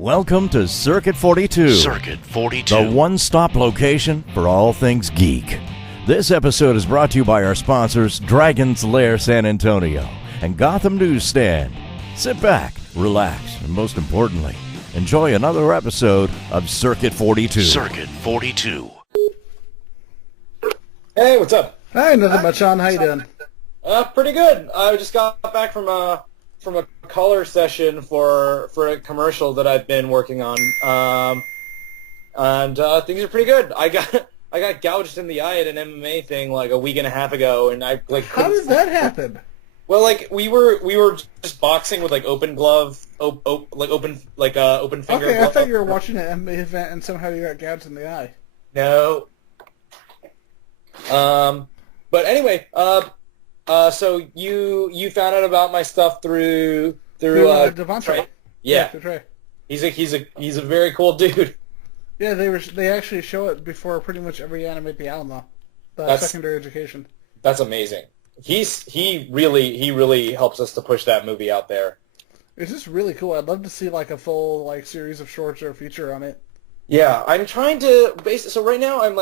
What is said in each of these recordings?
Welcome to Circuit 42. Circuit 42. The one-stop location for all things geek. This episode is brought to you by our sponsors, Dragon's Lair San Antonio and Gotham Newsstand. Sit back, relax, and most importantly, enjoy another episode of Circuit 42. Circuit 42. Hey, what's up? Hi, nothing much on. How you doing? Pretty good. I just got back from a color session for a commercial that I've been working on, and things are pretty good. I got gouged in the eye at an MMA thing like a week and a half ago, and I like. How did that happen? Well, like we were just boxing with like open glove, open finger. Okay, glove. I thought you were watching an MMA event and somehow you got gouged in the eye. No. But anyway, so you found out about my stuff through Devon Truei. Yeah. Truei. He's a very cool dude. Yeah, they actually show it before pretty much every anime at the Alamo, secondary education. That's amazing. He really helps us to push that movie out there. It's just really cool. I'd love to see like a full like series of shorts or a feature on it. Yeah, I'm trying to so right now I'm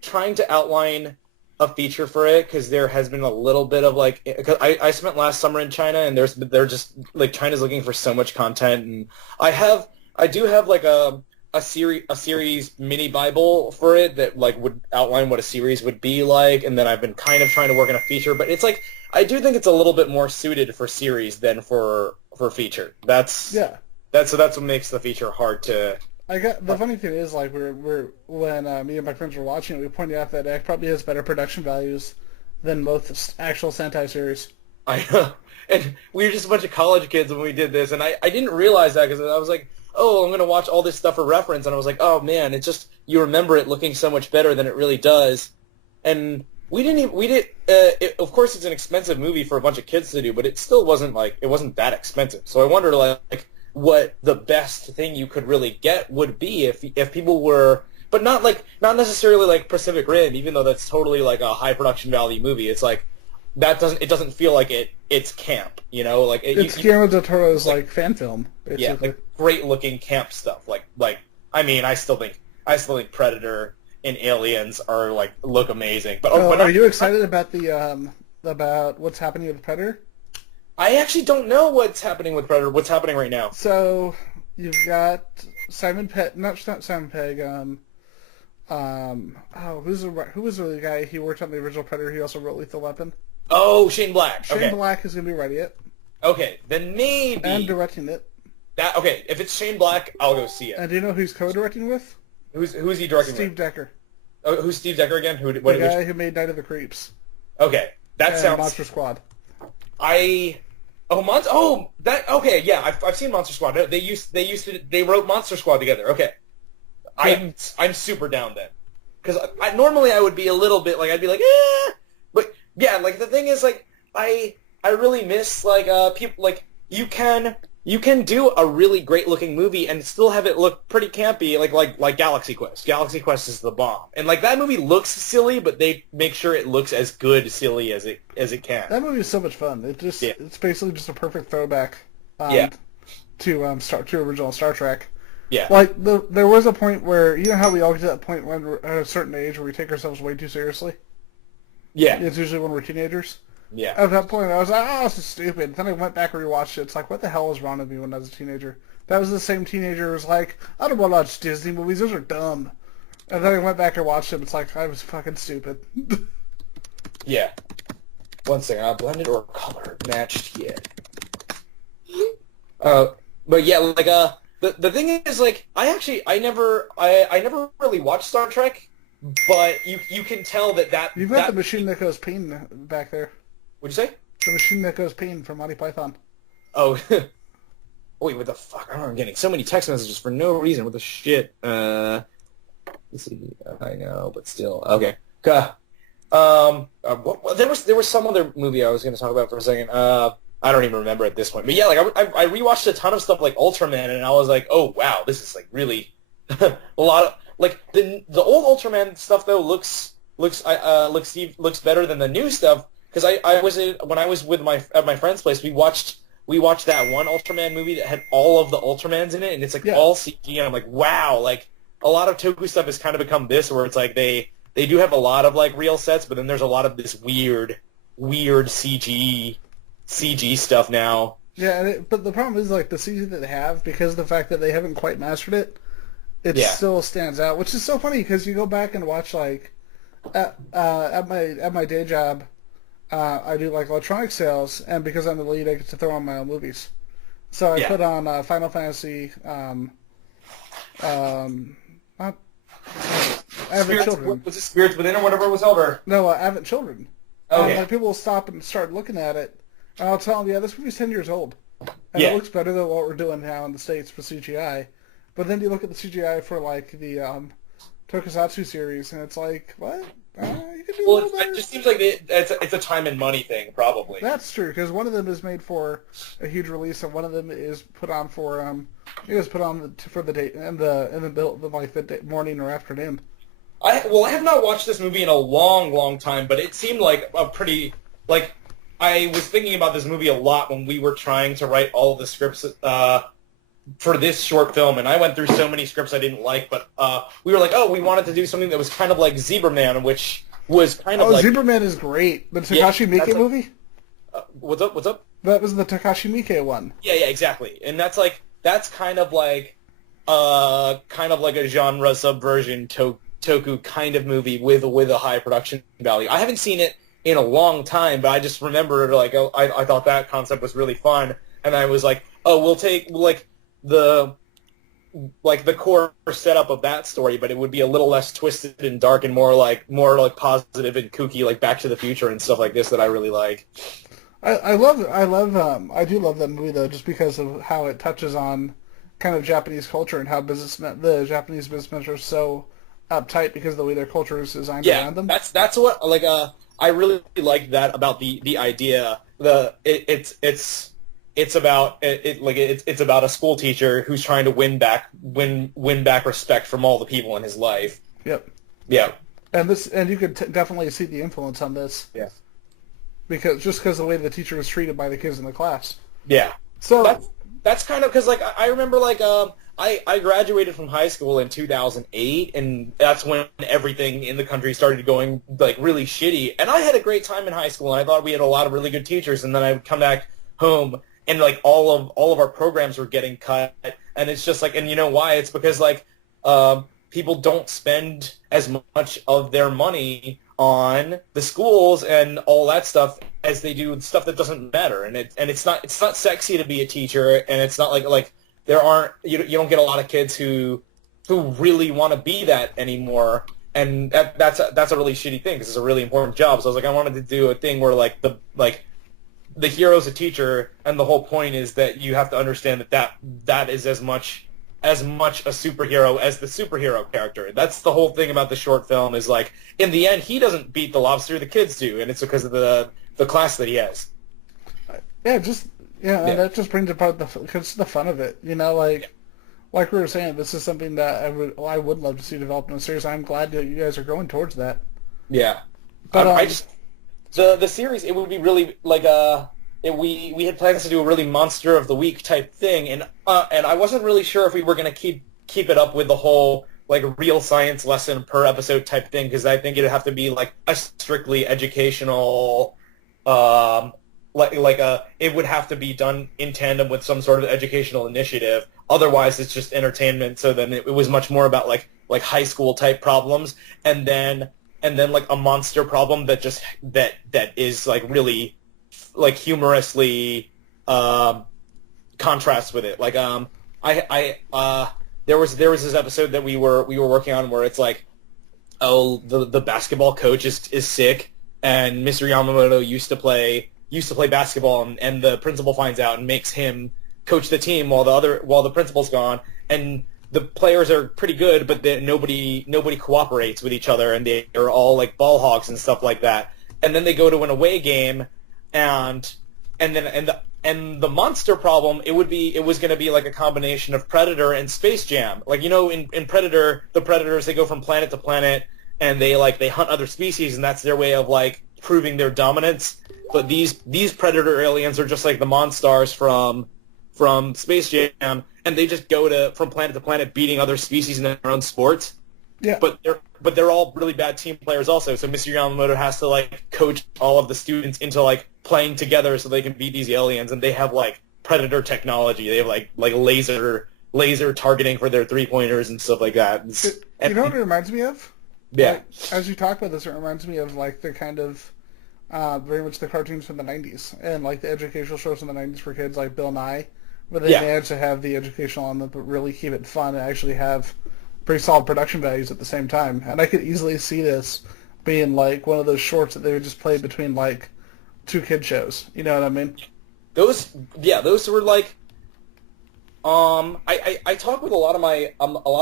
trying to outline a feature for it because there has been a little bit of like, cause I spent last summer in China and they're just like China's looking for so much content, and I do have like a series mini Bible for it that like would outline what a series would be like, and then I've been kind of trying to work on a feature, but it's like I do think it's a little bit more suited for series than for feature. That's what makes the feature hard to. The funny thing is, like, we're when me and my friends were watching it, we pointed out that it probably has better production values than most actual Sentai series. I know, and we were just a bunch of college kids when we did this, and I didn't realize that because I was like, oh, I'm gonna watch all this stuff for reference, and I was like, oh man, it's just you remember it looking so much better than it really does, and of course, it's an expensive movie for a bunch of kids to do, but it still wasn't that expensive. So I wondered like what the best thing you could really get would be if people were, but not necessarily like Pacific Rim, even though that's totally like a high production value movie. It's like it doesn't feel like it's camp, you know, like it's Guillermo del Toro's like fan film, basically. Yeah, like great looking camp stuff. Like I mean, I still think Predator and Aliens are like look amazing. But are you excited about the about what's happening with Predator? I actually don't know what's happening with Predator. What's happening right now? So you've got Simon Pegg, not Simon Pegg. Who was the guy? He worked on the original Predator. He also wrote Lethal Weapon. Oh, Shane Black. Shane Black is gonna be writing it. Okay, then maybe and directing it. If it's Shane Black, I'll go see it. And do you know who he's co-directing with? Who's he directing with? Steve Decker. Oh, who's Steve Decker again? The guy who made Night of the Creeps. Okay, that sounds. Monster Squad. Yeah, I've seen Monster Squad. They wrote Monster Squad together. Okay, yeah. I'm super down then, because normally I would be a little bit like I'd be like but yeah, like the thing is like I really miss like people like you can do a really great looking movie and still have it look pretty campy like Galaxy Quest. Galaxy Quest is the bomb, and like that movie looks silly, but they make sure it looks as good silly as it can. That movie is so much fun. It's basically just a perfect throwback to original Star Trek. Yeah, like there was a point where you know how we all get to that point when we're at a certain age where we take ourselves way too seriously. Yeah, it's usually when we're teenagers. Yeah. At that point, I was like, oh, this is stupid. Then I went back and rewatched it. It's like, what the hell was wrong with me when I was a teenager? That was the same teenager who was like, I don't want to watch Disney movies. Those are dumb. And then I went back and watched them. It's like, I was fucking stupid. Yeah. One second. I'll blend it or color matched yet. But yeah, like, the thing is, like, I never really watched Star Trek, but you can tell that You've got the machine that goes peen back there. What'd you say? The machine that goes peen from Monty Python. Oh. Wait, what the fuck? I'm getting so many text messages for no reason. What the shit? Let's see. I know, but still. Okay. There was some other movie I was going to talk about for a second. I don't even remember at this point. But yeah, like I rewatched a ton of stuff like Ultraman, and I was like, oh wow, this is like really a lot of like the old Ultraman stuff though looks better than the new stuff. Because when I was at my friend's place, we watched we watched that one Ultraman movie that had all of the Ultramans in it, and it's like Yeah. all CG, and I'm like, wow, like a lot of Toku stuff has kind of become this, where it's like they do have a lot of like real sets, but then there's a lot of this weird CG stuff now. Yeah, but the problem is like the CG that they have, because of the fact that they haven't quite mastered it, it still stands out, which is so funny because you go back and watch like at my day job, I do like electronic sales, and because I'm the lead, I get to throw on my own movies. So I put on Final Fantasy, not Advent Children. Was it Spirits Within or whatever it was over? No, Advent Children. Okay. Like people will stop and start looking at it, and I'll tell them, yeah, this movie's 10 years old, and Yeah. it looks better than what we're doing now in the States for CGI. But then you look at the CGI for like the Tokusatsu series, and it's like, what? You could do a little better. It just seems like it's a time and money thing, probably. That's true, because one of them is made for a huge release, and one of them is put on for for the date and the morning or afternoon. I have not watched this movie in a long, long time, but it seemed like a pretty like I was thinking about this movie a lot when we were trying to write all of the scripts for this short film, and I went through so many scripts I didn't like, but we were like, oh, we wanted to do something that was kind of like Zebraman, which was kind of like... Zebraman is great. The Takashi Miike movie? What's up? That was the Takashi Miike one. Yeah, exactly. And that's kind of like a genre subversion Toku kind of movie with a high production value. I haven't seen it in a long time, but I just remember like I thought that concept was really fun, and I was like, oh, we'll take the core setup of that story, but it would be a little less twisted and dark and more like positive and kooky, like Back to the Future and stuff like this that I really like. I do love that movie though, just because of how it touches on kind of Japanese culture and how the Japanese businessmen are so uptight because of the way their culture is designed around them. That's what I really like that about the idea. It's about a school teacher who's trying to win back respect from all the people in his life. Yep. Yeah. And you could definitely see the influence on this. Yeah. Because of the way the teacher was treated by the kids in the class. Yeah. So that's kind of because like I remember like I graduated from high school in 2008, and that's when everything in the country started going like really shitty. And I had a great time in high school, and I thought we had a lot of really good teachers. And then I would come back home, and like all of our programs were getting cut, and it's just like, and you know why? It's because like people don't spend as much of their money on the schools and all that stuff as they do stuff that doesn't matter. And it's not sexy to be a teacher, and it's not like there aren't you don't get a lot of kids who really want to be that anymore. And that's a really shitty thing because it's a really important job. So I was like, I wanted to do a thing where the hero's a teacher, and the whole point is that you have to understand that is as much a superhero as the superhero character. That's the whole thing about the short film is like, in the end, he doesn't beat the lobster, the kids do, and it's because of the class that he has. And that just brings about the fun of it. You know, like we were saying, this is something that I would love to see developed in a series. I'm glad that you guys are going towards that. Yeah. But the series, it would be really like we had plans to do a really monster of the week type thing, and I wasn't really sure if we were going to keep it up with the whole like real science lesson per episode type thing, because I think it'd have to be like a strictly educational it would have to be done in tandem with some sort of educational initiative. Otherwise, it's just entertainment. So then it was much more about like high school type problems, and then like a monster problem that is like really like humorously contrasts with it. Like there was this episode that we were working on where it's like, oh, the basketball coach is sick, and Mr. Yamamoto used to play basketball, and the principal finds out and makes him coach the team while the principal's gone, and the players are pretty good, but nobody cooperates with each other, and they are all like ball hogs and stuff like that. And then they go to an away game, and the monster problem, it was going to be like a combination of Predator and Space Jam. Like, you know, in Predator, the Predators, they go from planet to planet, and they hunt other species, and that's their way of like proving their dominance. But these predator aliens are just like the Monstars from Space Jam, and they just go from planet to planet beating other species in their own sports. Yeah. But they're all really bad team players also. So Mr. Yamamoto has to like coach all of the students into like playing together so they can beat these aliens. And they have like predator technology. They have like laser targeting for their 3-pointers and stuff like that. You know what it reminds me of? Yeah. Like, as you talk about this, it reminds me of like the kind of very much the cartoons from the 90s and like the educational shows from the 90s for kids like Bill Nye, where they managed to have the educational element but really keep it fun and actually have pretty solid production values at the same time. And I could easily see this being like one of those shorts that they would just play between like two kid shows. You know what I mean? Those were like, I talk with a lot of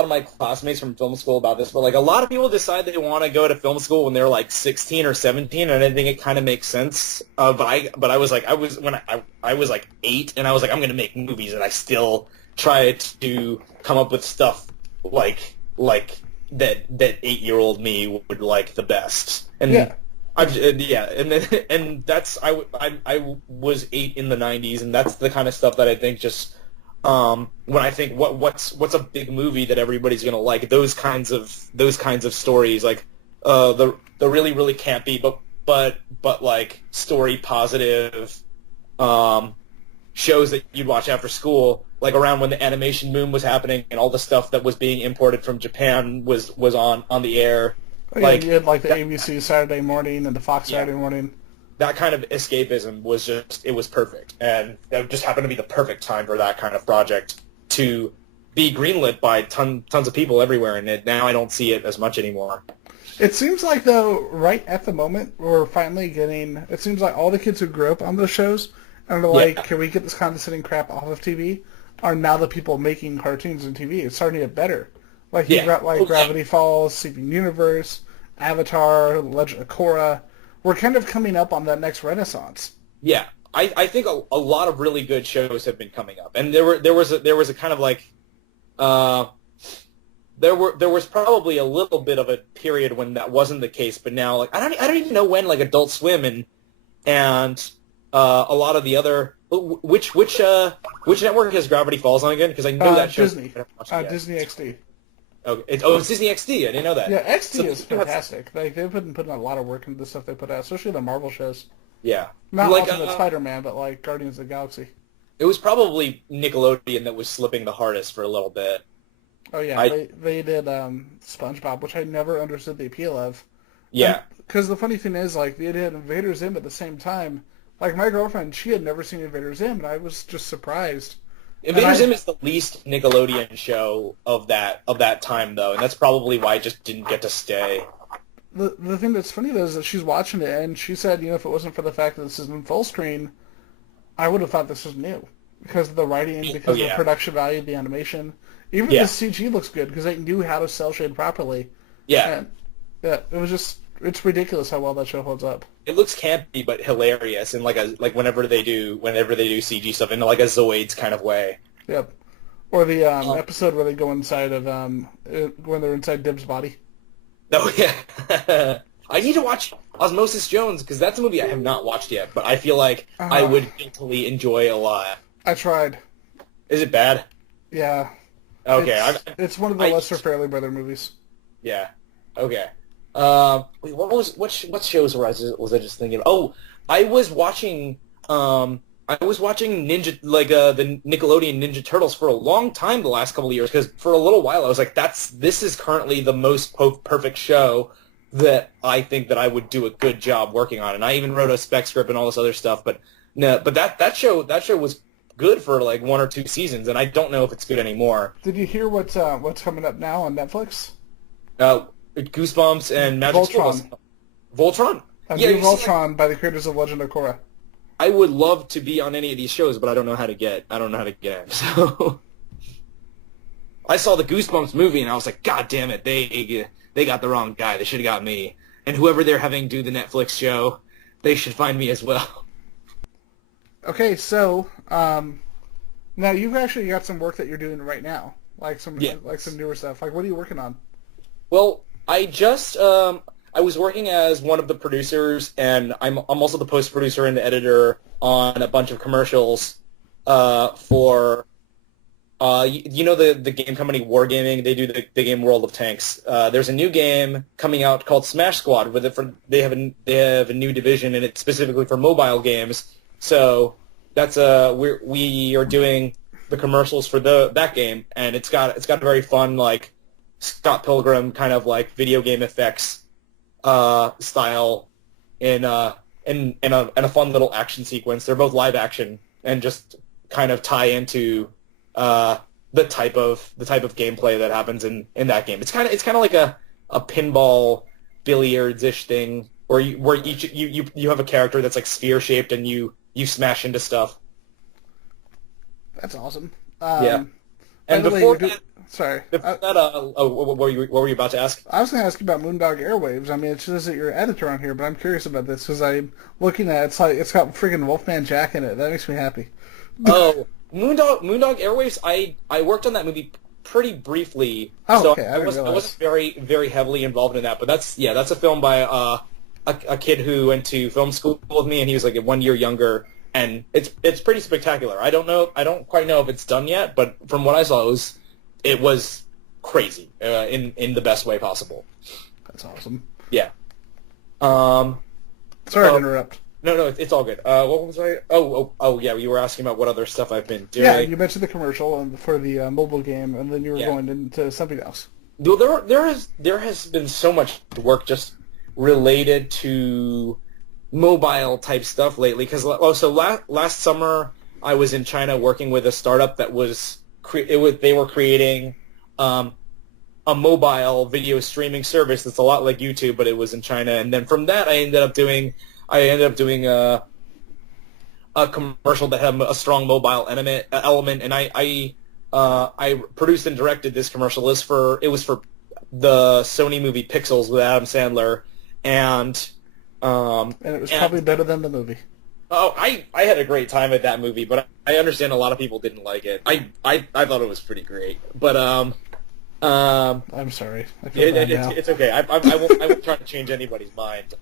my classmates from film school about this, but like a lot of people decide they want to go to film school when they're like 16 or 17, and I think it kind of makes sense. But I was like, I was like 8, and I was like, I'm gonna make movies, and I still try to come up with stuff like that 8-year-old me would like the best. And and that's I was 8 in the 90s, and that's the kind of stuff that I think just when I think what's a big movie that everybody's gonna like, those kinds of stories, like the really really campy but like story positive shows that you'd watch after school, like around when the animation boom was happening and all the stuff that was being imported from Japan was on the air. Like you had like the ABC Saturday Morning and the Fox Saturday Morning. That kind of escapism was it was perfect, and it just happened to be the perfect time for that kind of project to be greenlit by tons of people everywhere, and now I don't see it as much anymore. It seems like, though, right at the moment, we're finally getting... It seems like all the kids who grew up on those shows and are like, can we get this condescending crap off of TV, are now the people making cartoons and TV. It's starting to get better. Like, you've got, like, Gravity Falls, Steven Universe, Avatar, Legend of Korra. We're kind of coming up on that next renaissance. Yeah. I think a lot of really good shows have been coming up. And there was a kind of like... There was probably a little bit of a period when that wasn't the case, but now like I don't even know when like Adult Swim and a lot of the other which network has Gravity Falls on again? Because I know that show. Disney. Disney XD. Okay. It's Disney XD. I didn't know that. Yeah, XD is fantastic. Like they've been putting a lot of work into the stuff they put out, especially the Marvel shows. Yeah. Not like Ultimate Spider-Man, but like Guardians of the Galaxy. It was probably Nickelodeon that was slipping the hardest for a little bit. Oh yeah, they did SpongeBob, which I never understood the appeal of. Yeah. Because the funny thing is, like, they did Invader Zim at the same time. Like, my girlfriend, she had never seen Invader Zim, and I was just surprised. Invader Zim is the least Nickelodeon show of that time, though, and that's probably why it just didn't get to stay. The thing that's funny, though, is that she's watching it, and she said, you know, if it wasn't for the fact that this is in full screen, I would have thought this was new. Because of the writing, because of the production value, the animation. Even the CG looks good, because they knew how to cell shade properly. Yeah. And, it was just... It's ridiculous how well that show holds up. It looks campy but hilarious, and like whenever they do CG stuff in like a Zoids kind of way. Yep. Or the episode where they go inside of when they're inside Dib's body. Oh yeah. I need to watch Osmosis Jones because that's a movie I have not watched yet, but I feel like I would guiltily enjoy a lot. I tried. Is it bad? Yeah. Okay. It's one of the lesser Fairly Brother movies. Yeah. Okay. Wait, what shows was I just thinking of? Oh, I was watching Ninja, like the Nickelodeon Ninja Turtles for a long time the last couple of years, because for a little while I was like, this is currently the most perfect show that I think that I would do a good job working on, and I even wrote a spec script and all this other stuff. But no, but that show was good for like 1 or 2 seasons, and I don't know if it's good anymore. Did you hear what's coming up now on Netflix? Goosebumps and Magic Voltron. Voltron? New Voltron by the creators of Legend of Korra. I would love to be on any of these shows, but I don't know how to get in. So I saw the Goosebumps movie and I was like, God damn it, they got the wrong guy. They should have got me. And whoever they're having do the Netflix show, they should find me as well. Okay, so now you've actually got some work that you're doing right now, like some newer stuff. Like, what are you working on? Well, I just I was working as one of the producers, and I'm also the post producer and the editor on a bunch of commercials for you know the game company Wargaming. They do the game World of Tanks. There's a new game coming out called Smash Squad, where they have a new division, and it's specifically for mobile games. So that's we are doing the commercials for that game, and it's got a very fun like Scott Pilgrim kind of like video game effects style in a fun little action sequence. They're both live action and just kind of tie into the type of gameplay that happens in that game. It's kind of like a pinball billiards-ish thing where you have a character that's like sphere shaped and you smash into stuff. That's awesome. Yeah. And before that, what were you about to ask? I was going to ask you about Moondog Airwaves. I mean, it says that you're an editor on here, but I'm curious about this because I'm looking at it's got freaking Wolfman Jack in it. That makes me happy. Oh, Moondog Airwaves. I worked on that movie pretty briefly, so okay. I wasn't very very heavily involved in that. But that's a film by a kid who went to film school with me, and he was like 1 year younger. And it's pretty spectacular. I don't quite know if it's done yet, but from what I saw, it was crazy in the best way possible. That's awesome. Yeah. Sorry to interrupt. No, it's all good. What was I? Oh, yeah. You were asking about what other stuff I've been doing. Yeah, you mentioned the commercial for the mobile game, and then you were going into something else. Well, there has been so much work just related to mobile type stuff lately because last summer I was in China working with a startup that they were creating a mobile video streaming service that's a lot like YouTube, but it was in China. And then from that I ended up doing a commercial that had a strong mobile element, and I produced and directed this commercial. It was for the Sony movie Pixels with Adam Sandler, and it was probably better than the movie. Oh, I had a great time at that movie, but I understand a lot of people didn't like it. I thought it was pretty great, but I'm sorry. I feel bad now. It's okay. I won't try to change anybody's mind.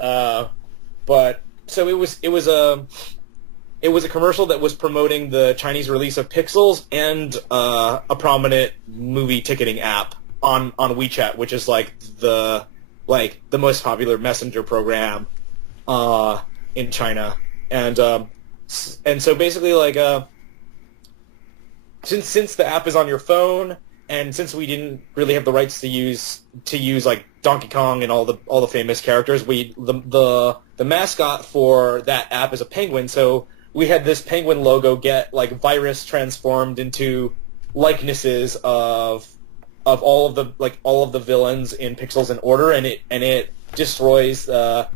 But so it was a commercial that was promoting the Chinese release of Pixels and a prominent movie ticketing app on WeChat, which is like the most popular messenger program in China, and so basically since the app is on your phone, and since we didn't really have the rights to use like Donkey Kong and all the famous characters, the mascot for that app is a penguin, so we had this penguin logo get like virus transformed into likenesses of all of the villains in Pixels in Order, and it destroys the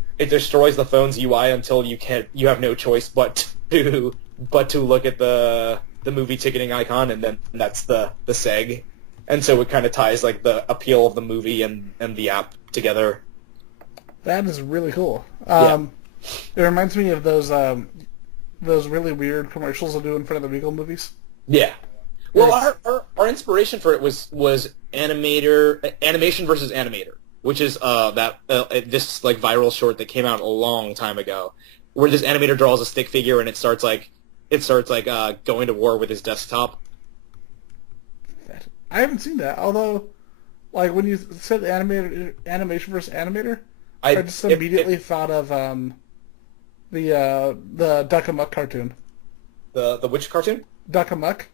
phone's UI until you have no choice but to look at the movie ticketing icon, and then that's the seg, and so it kind of ties like the appeal of the movie and the app together. That is really cool. Yeah. It reminds me of those really weird commercials they do in front of the Regal movies. Yeah. Well, our inspiration for it was animation versus animator, which is this like viral short that came out a long time ago, where this animator draws a stick figure and it starts going to war with his desktop. I haven't seen that, although, like when you said animation versus animator, I just immediately thought of the Duck Amuck cartoon. The which cartoon? Duck Amuck.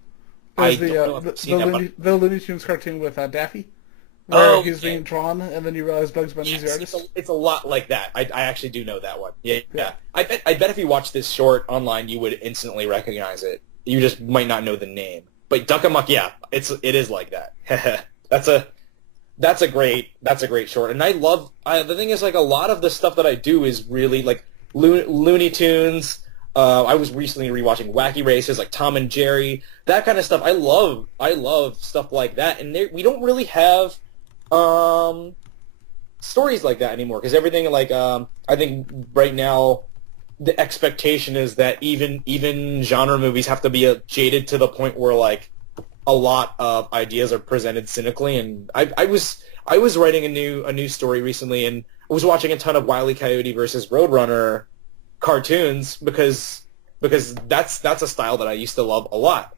I don't know if I've seen the Looney Tunes cartoon with Daffy, where he's being drawn, and then you realize Bugs Bunny's the artist. It's a lot like that. I actually do know that one. Yeah. I bet if you watched this short online, you would instantly recognize it. You just might not know the name. But Duck Amuck, yeah, it is like that. That's a great short, and I love. The thing is, like, a lot of the stuff that I do is really like Looney Tunes. I was recently rewatching Wacky Races, like Tom and Jerry, that kind of stuff. I love stuff like that, and we don't really have stories like that anymore, because everything, like, I think right now the expectation is that even genre movies have to be jaded to the point where, like, a lot of ideas are presented cynically. And I was writing a new story recently, and was watching a ton of Wile E. Coyote versus Roadrunner cartoons because that's a style that I used to love a lot.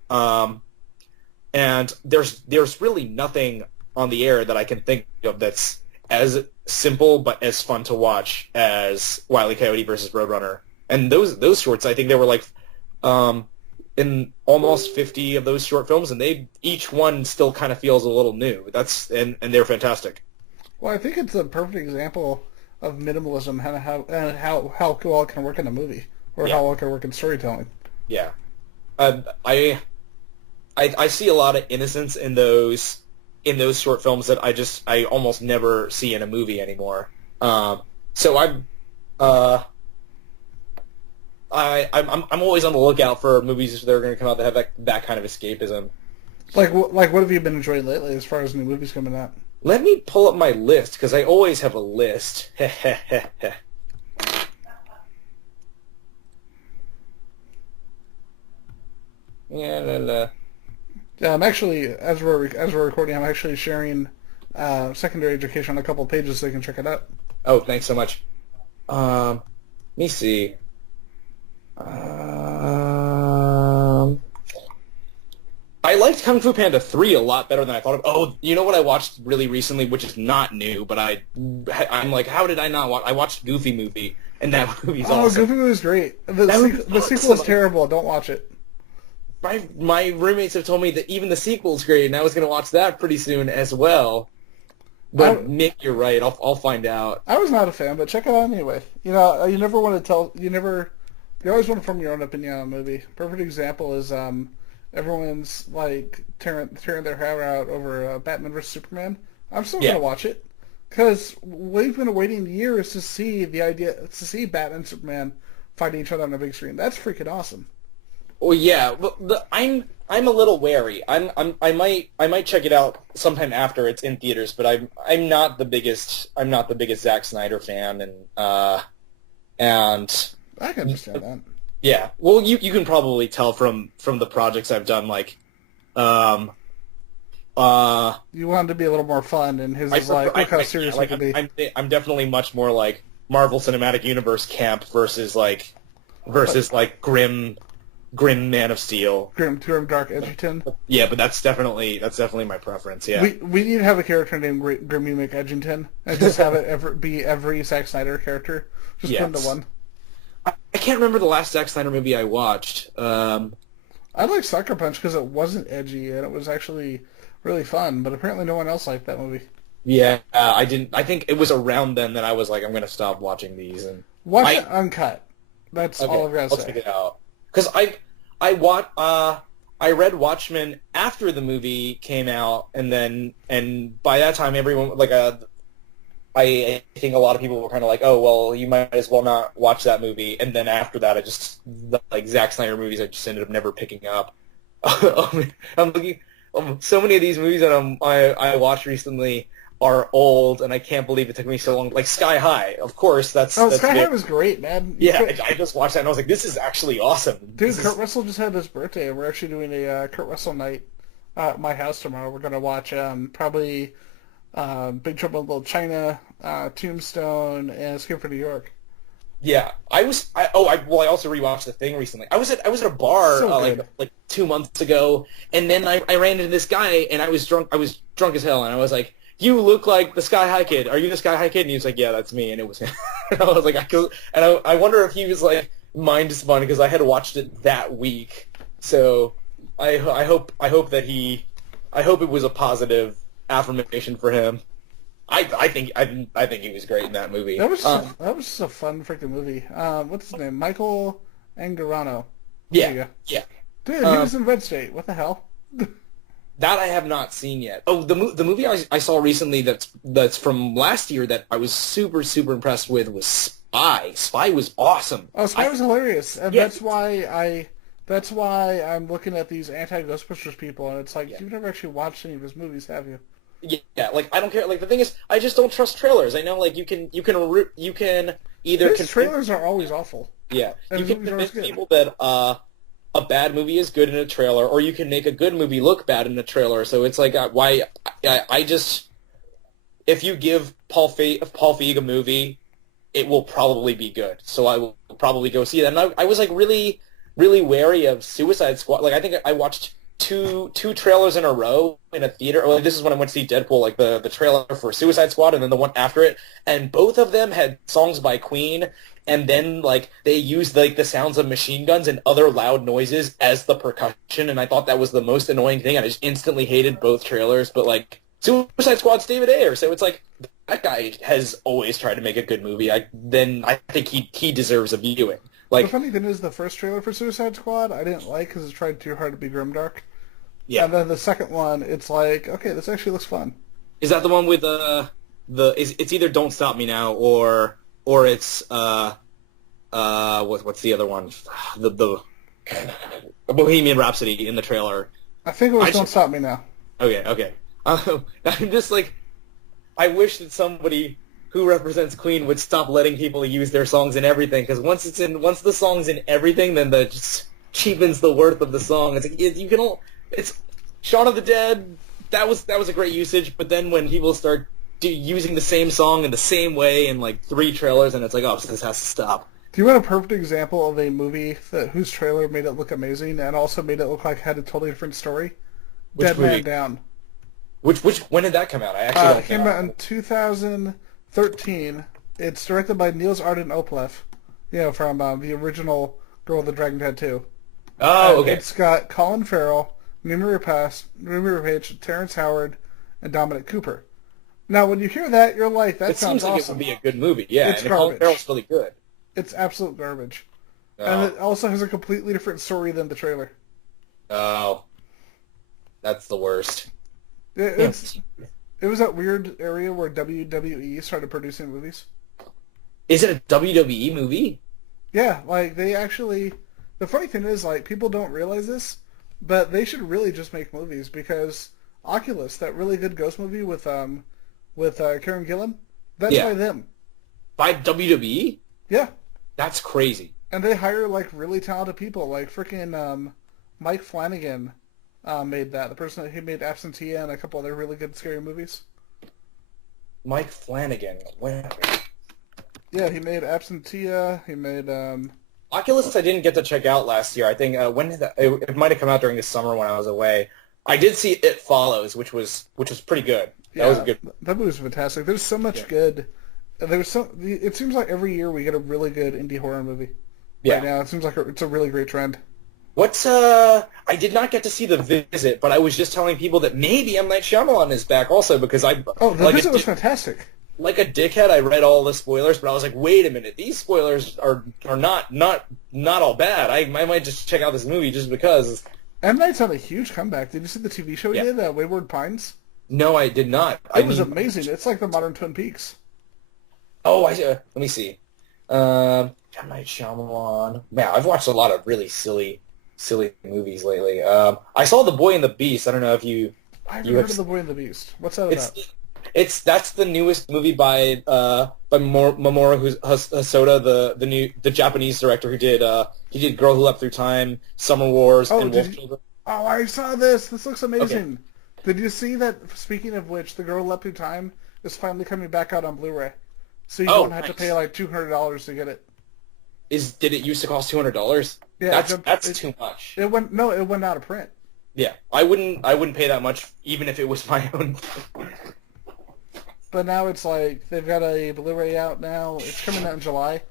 And there's really nothing on the air that I can think of that's as simple but as fun to watch as Wile E. Coyote versus Roadrunner. And those shorts, I think they were like in almost 50 of those short films, and each one still kind of feels a little new. And they're fantastic. Well, I think it's a perfect example of minimalism and how well it can work in a movie, or how well it can work in storytelling. Yeah. I see a lot of innocence in those short films that I almost never see in a movie anymore. So I'm always on the lookout for movies that are going to come out that have that kind of escapism. Like what have you been enjoying lately as far as new movies coming out? Let me pull up my list, because I always have a list. Yeah, I'm actually, as we're recording, I'm actually sharing secondary education on a couple of pages so you can check it out. Oh, thanks so much. Let me see. I liked Kung Fu Panda 3 a lot better than I thought. Oh, you know what I watched really recently, which is not new, but I'm like, how did I not watch? I watched Goofy Movie, and that movie's awesome. Oh, Goofy Movie's great. The sequel is terrible. Don't watch it. My roommates have told me that even the sequel's great, and I was going to watch that pretty soon as well. But Nick, you're right. I'll find out. I was not a fan, but check it out anyway. You know, you never want to tell. You always want to form your own opinion on a movie. Perfect example is everyone's like tearing their hair out over Batman vs Superman. I'm still going to watch it because we've been waiting years to see Batman and Superman fighting each other on a big screen. That's freaking awesome. Well, yeah, but I'm a little wary. I might check it out sometime after it's in theaters, but I'm not the biggest Zack Snyder fan, and I can understand that. Yeah, well, you can probably tell from the projects I've done, like, you wanted to be a little more fun, and his is like, look how serious we can be. I'm definitely much more like Marvel Cinematic Universe camp versus grim Man of Steel. Grim Dark Edgerton. Yeah, but that's definitely my preference. Yeah, we need to have a character named Grim Edgerton and just have it be every Zack Snyder character. Just put into one. I can't remember the last Zack Snyder movie I watched. I liked Sucker Punch because it wasn't edgy and it was actually really fun, but apparently no one else liked that movie. Yeah, I didn't. I think it was around then that I was like, I'm going to stop watching these and watch it uncut. That's all I've got to say. I'll check it out because I read Watchmen after the movie came out, and by that time everyone I think a lot of people were kind of like, oh, well, you might as well not watch that movie. And then after that, Zack Snyder movies, I just ended up never picking up. I'm looking. So many of these movies that I watched recently are old, and I can't believe it took me so long. Like Sky High, of course. That's Sky High was great, man. Yeah, I just watched that, and I was like, this is actually awesome. Dude, Kurt Russell just had his birthday, and we're actually doing a Kurt Russell night at my house tomorrow. We're going to watch probably Big Trouble in Little China, Tombstone, and Escape from New York. Yeah, I also rewatched The Thing recently. I was at a bar like 2 months ago, and then I ran into this guy, and I was drunk as hell, and I was like, you look like the Sky High kid. Are you the Sky High kid? And he was like, yeah, that's me, and it was him. And I was like, I wonder if he was like mind spun because I had watched it that week. So I hope it was a positive affirmation for him. I think he was great in that movie. That was just a fun freaking movie. What's his name? Michael Angarano. Yeah. Dude, he was in Red State. What the hell? That I have not seen yet. Oh, the movie I saw recently that's from last year that I was super, super impressed with was Spy. Spy was awesome. Oh, Spy was hilarious, and that's why I'm looking at these anti-Ghostbusters people, and it's like, you've never actually watched any of his movies, have you? Yeah, like I don't care. Like the thing is, I just don't trust trailers. I know, like you can either his trailers are always awful. Yeah, you can convince people that a bad movie is good in a trailer, or you can make a good movie look bad in a trailer. So it's like if you give Paul Feig a movie, it will probably be good. So I will probably go see that. And I was like really, really wary of Suicide Squad. Like I think I watched two trailers in a row in a theater. Well, this is when I went to see Deadpool, like the trailer for Suicide Squad and then the one after it. And both of them had songs by Queen. And then, like, they used, like, the sounds of machine guns and other loud noises as the percussion, and I thought that was the most annoying thing. I just instantly hated both trailers, but, like, Suicide Squad's David Ayer, so it's like, that guy has always tried to make a good movie. I think he deserves a viewing. Like, the funny thing is, the first trailer for Suicide Squad, I didn't like because it tried too hard to be grimdark. yeah. And then the second one, it's like, okay, this actually looks fun. Is that the one with it's either Don't Stop Me Now or it's what's the other one? The Bohemian Rhapsody in the trailer. I think it was Don't Stop Me Now. Okay. I'm just like, I wish that somebody who represents Queen would stop letting people use their songs in everything, because once the song's in everything, then that just cheapens the worth of the song. It's like it's Shaun of the Dead. That was a great usage, but then when people start using the same song in the same way in like 3 trailers, and it's like, oh, so this has to stop. Do you want a perfect example of a movie whose trailer made it look amazing and also made it look like it had a totally different story? Dead Man Down. Which when did that come out? I actually don't know. It came out in 2013. It's directed by Niels Arden Oplev, from the original Girl with the Dragon Tattoo. Oh, okay. It's got Colin Farrell, Mimi Page, Terrence Howard, and Dominic Cooper. Now, when you hear that, you're like, that sounds awesome. It seems like it would be a good movie, yeah. It's and garbage. Colin Farrell's really good. It's absolute garbage. Oh. And it also has a completely different story than the trailer. Oh. That's the worst. It was that weird area where WWE started producing movies. Is it a WWE movie? Yeah, like they actually... The funny thing is, like, people don't realize this, but they should really just make movies because Oculus, that really good ghost movie with Karen Gillan, that's by them. By WWE? Yeah. That's crazy. And they hire, like, really talented people, like freaking Mike Flanagan made that. The person who made Absentia and a couple other really good scary movies. Mike Flanagan. When? Yeah, he made Absentia. He made... Oculus I didn't get to check out last year. I think when did it might have come out during the summer when I was away. I did see It Follows, which was pretty good. That was good. That movie was fantastic. There's so much good. It seems like every year we get a really good indie horror movie. Right now, it seems like it's a really great trend. I did not get to see The Visit, but I was just telling people that maybe M. Night Shyamalan is back also because The Visit was fantastic. Like a dickhead, I read all the spoilers, but I was like, wait a minute, these spoilers are not all bad. I might just check out this movie just because. M. Night's had a huge comeback. Did you see the TV show he did, Wayward Pines? No, I did not. It was amazing. It's like the modern Twin Peaks. Oh, let me see. M. Night Shyamalan. Man, I've watched a lot of really silly movies lately. I saw The Boy and the Beast. I don't know if you... I've heard of The Boy and the Beast. What's that about? That's the newest movie by Mamoru Hosoda, the Japanese director who did Girl Who Leapt Through Time, Summer Wars, and Wolf Children. Oh, I saw this. This looks amazing. Okay. Did you see that? Speaking of which, The Girl Who Leapt Through Time is finally coming back out on Blu-ray, so you don't have to pay like $200 to get it. Did it used to cost $200? Yeah, that's too much. It went out of print. Yeah, I wouldn't pay that much even if it was my own. But now it's like they've got a Blu-ray out now. It's coming out in July,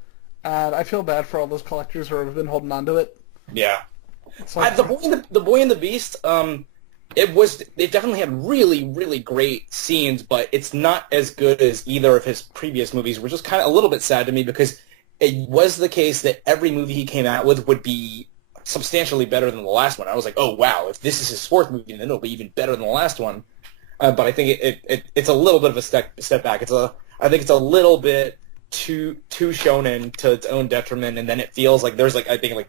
and I feel bad for all those collectors who have been holding on to it. Yeah, it's like, the Boy and the Beast. They definitely had really, really great scenes, but it's not as good as either of his previous movies, which is kind of a little bit sad to me because it was the case that every movie he came out with would be substantially better than the last one. I was like, oh wow, if this is his 4th movie, then it'll be even better than the last one. But I think it's a little bit of a step back. I think it's a little bit too shonen to its own detriment, and then it feels like there's like I think like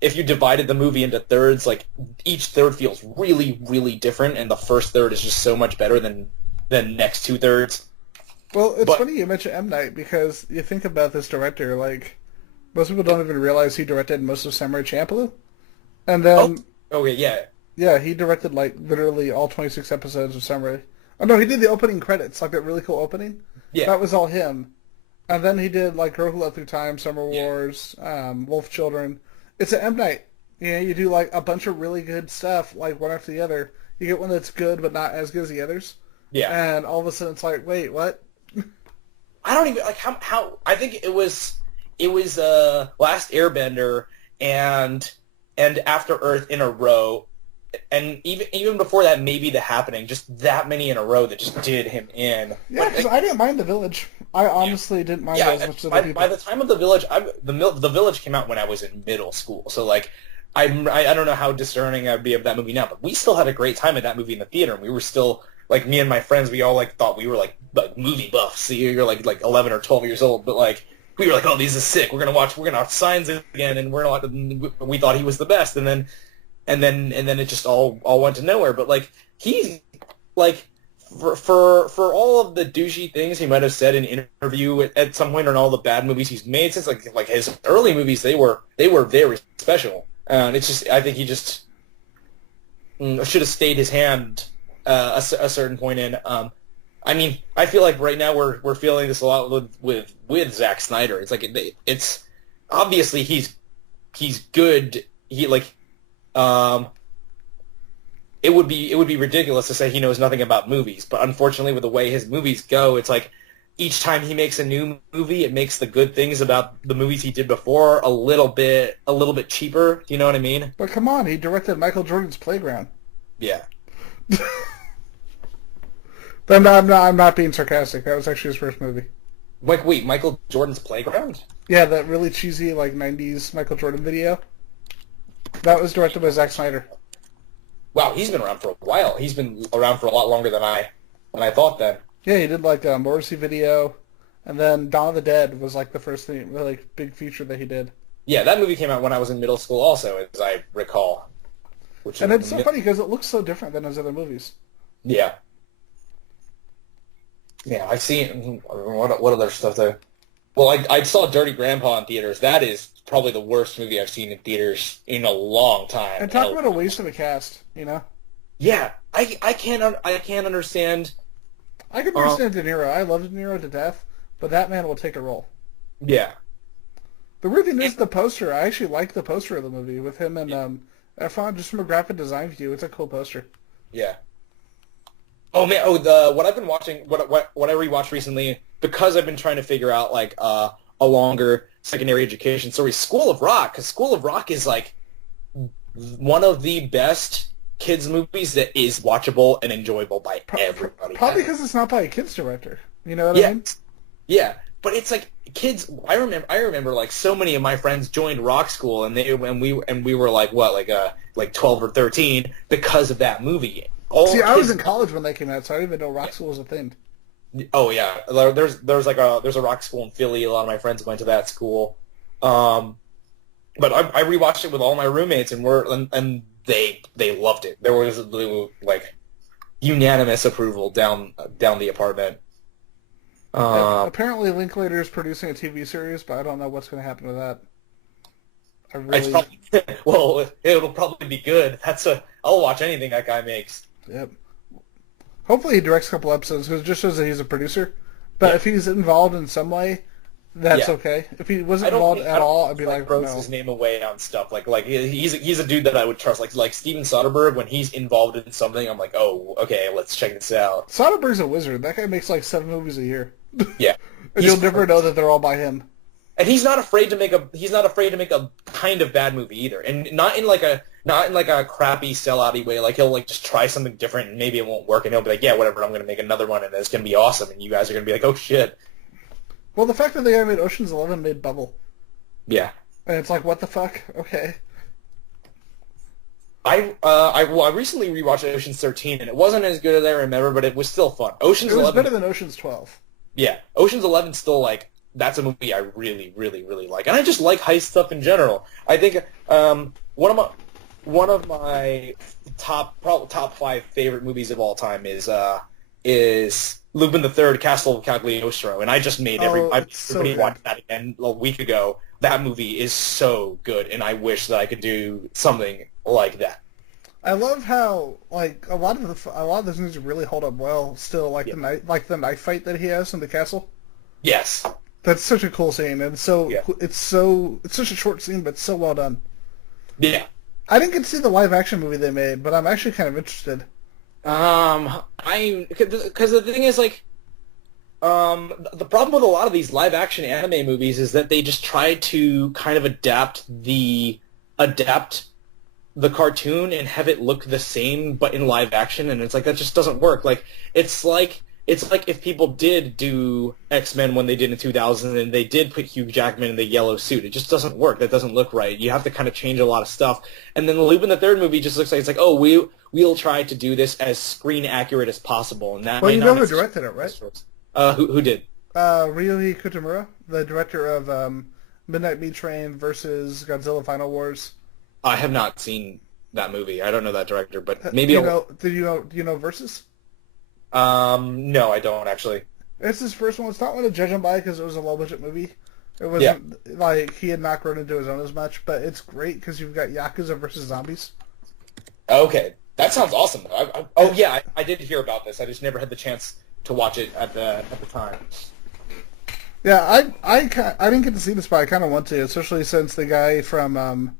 if you divided the movie into thirds, like each third feels really, really different, and the first third is just so much better than next 2 thirds. Well, it's funny you mention M. Night because you think about this director, like most people don't even realize he directed most of Samurai Champloo, and then yeah. Yeah, he directed like literally all 26 episodes of Samurai. Oh no, he did the opening credits, like that really cool opening. Yeah. That was all him. And then he did like Girl Who Loved Through Time, Summer Yeah. Wars, Wolf Children. It's an M Night. You know, you do like a bunch of really good stuff, like one after the other. You get one that's good but not as good as the others. Yeah. And all of a sudden it's like, wait, what? I don't even like how I think it was Last Airbender and After Earth in a row, and even before that, maybe The Happening, just that many in a row that just did him in. Yeah, because I didn't mind The Village. I honestly didn't mind it as much as other people. By the time of The Village, The Village came out when I was in middle school, so like I don't know how discerning I'd be of that movie now, but we still had a great time at that movie in the theater, and we were still like me and my friends, we all like thought we were like movie buffs. So you're like 11 or 12 years old, but like we were like, oh, this is sick. We're gonna watch Signs again, and we thought he was the best, and then it just all went to nowhere. But like he like for all of the douchey things he might have said in an interview at some point, and all the bad movies he's made since like his early movies, they were very special. And it's just I think he just should have stayed his hand a certain point in. I mean, I feel like right now we're feeling this a lot with Zack Snyder. It's like it's obviously he's good. He like it would be ridiculous to say he knows nothing about movies, but unfortunately with the way his movies go, it's like each time he makes a new movie, it makes the good things about the movies he did before a little bit cheaper. Do you know what I mean? But come on, he directed Michael Jordan's Playground. Yeah. But I'm not being sarcastic. That was actually his first movie. Wait, Michael Jordan's Playground? Yeah, that really cheesy like 90s Michael Jordan video. That was directed by Zack Snyder. Wow, he's been around for a while. He's been around for a lot longer than I thought then. Yeah, he did like a Morrissey video, and then Dawn of the Dead was like the first thing, like big feature that he did. Yeah, that movie came out when I was in middle school also, as I recall. And it's so funny because it looks so different than his other movies. Yeah. Yeah, I've seen what other stuff there. Well, I saw Dirty Grandpa in theaters. That is probably the worst movie I've seen in theaters in a long time. And talk about a waste of a cast, you know? Yeah, I can't understand. I can understand De Niro. I love De Niro to death, but that man will take a role. Yeah. The weird thing is the poster. I actually like the poster of the movie with him and Efron. Just from a graphic design view, it's a cool poster. Yeah. Oh man! What I've been watching, what I rewatched recently, because I've been trying to figure out like a longer secondary education story, School of Rock, because School of Rock is like one of the best kids movies that is watchable and enjoyable by everybody. Probably because it's not by a kids director. You know what I mean? Yeah, but it's like kids. I remember like so many of my friends joined rock school, and we were like what like 12 or 13 because of that movie. See, I was in college when they came out, so I didn't even know rock school was a thing. Oh yeah, there's a rock school in Philly. A lot of my friends went to that school, but I rewatched it with all my roommates, and they loved it. There was like unanimous approval down the apartment. Apparently, Linklater is producing a TV series, but I don't know what's going to happen with that. It'll probably be good. I'll watch anything that guy makes. Yep. Hopefully he directs a couple episodes because it just shows that he's a producer. But if he's involved in some way, that's okay. If he wasn't involved at all, I'd be like, throws no. his name away on stuff. Like he's a dude that I would trust. Like Steven Soderbergh, when he's involved in something, I'm like, oh, okay, let's check this out. Soderbergh's a wizard. That guy makes like 7 movies a year. Yeah. And you'll never know that they're all by him. And he's not afraid to make a kind of bad movie either, and not in like a crappy sellout-y way. Like he'll like just try something different, and maybe it won't work, and he'll be like, yeah, whatever, I'm gonna make another one, and it's gonna be awesome, and you guys are gonna be like, oh shit. Well, the fact that the guy made Ocean's 11 made Bubble. Yeah. And it's like, what the fuck? Okay. I recently rewatched Ocean's 13, and it wasn't as good as I remember, but it was still fun. Ocean's 11 better than Ocean's 12. Yeah, Ocean's 11 still like. That's a movie I really, really, really like, and I just like heist stuff in general. I think one of my top 5 favorite movies of all time is Lupin the Third, Castle of Cagliostro, and I just made everybody watch that again a week ago. That movie is so good, and I wish that I could do something like that. I love how like a lot of the things really hold up well still, like Yeah. the knife fight that he has in the castle. Yes. That's such a cool scene, and Yeah. it's such a short scene, but it's so well done. Yeah. I didn't get to see the live action movie they made, but I'm actually kind of interested. Because the thing is, like, the problem with a lot of these live action anime movies is that they just try to kind of adapt the cartoon and have it look the same but in live action, and it's like that just doesn't work. Like it's like if people did do X-Men when they did in 2000 and they did put Hugh Jackman in the yellow suit. It just doesn't work. That doesn't look right. You have to kind of change a lot of stuff. And then the Lupin the Third movie just looks like it's like, oh, we'll try to do this as screen accurate as possible, and that Well, might you not know who necessarily- directed it, right? Who did? Ryuhei Kitamura, the director of Midnight Meat Train versus Godzilla Final Wars. I have not seen that movie. I don't know that director, but maybe Do you know Versus? No, I don't actually. It's his first one. It's not one to judge him by because it was a low budget movie. It wasn't like he had not grown into his own as much, but it's great because you've got Yakuza versus zombies. Okay, that sounds awesome. I did hear about this. I just never had the chance to watch it at the time. Yeah, I didn't get to see this, but I kind of want to, especially since the guy from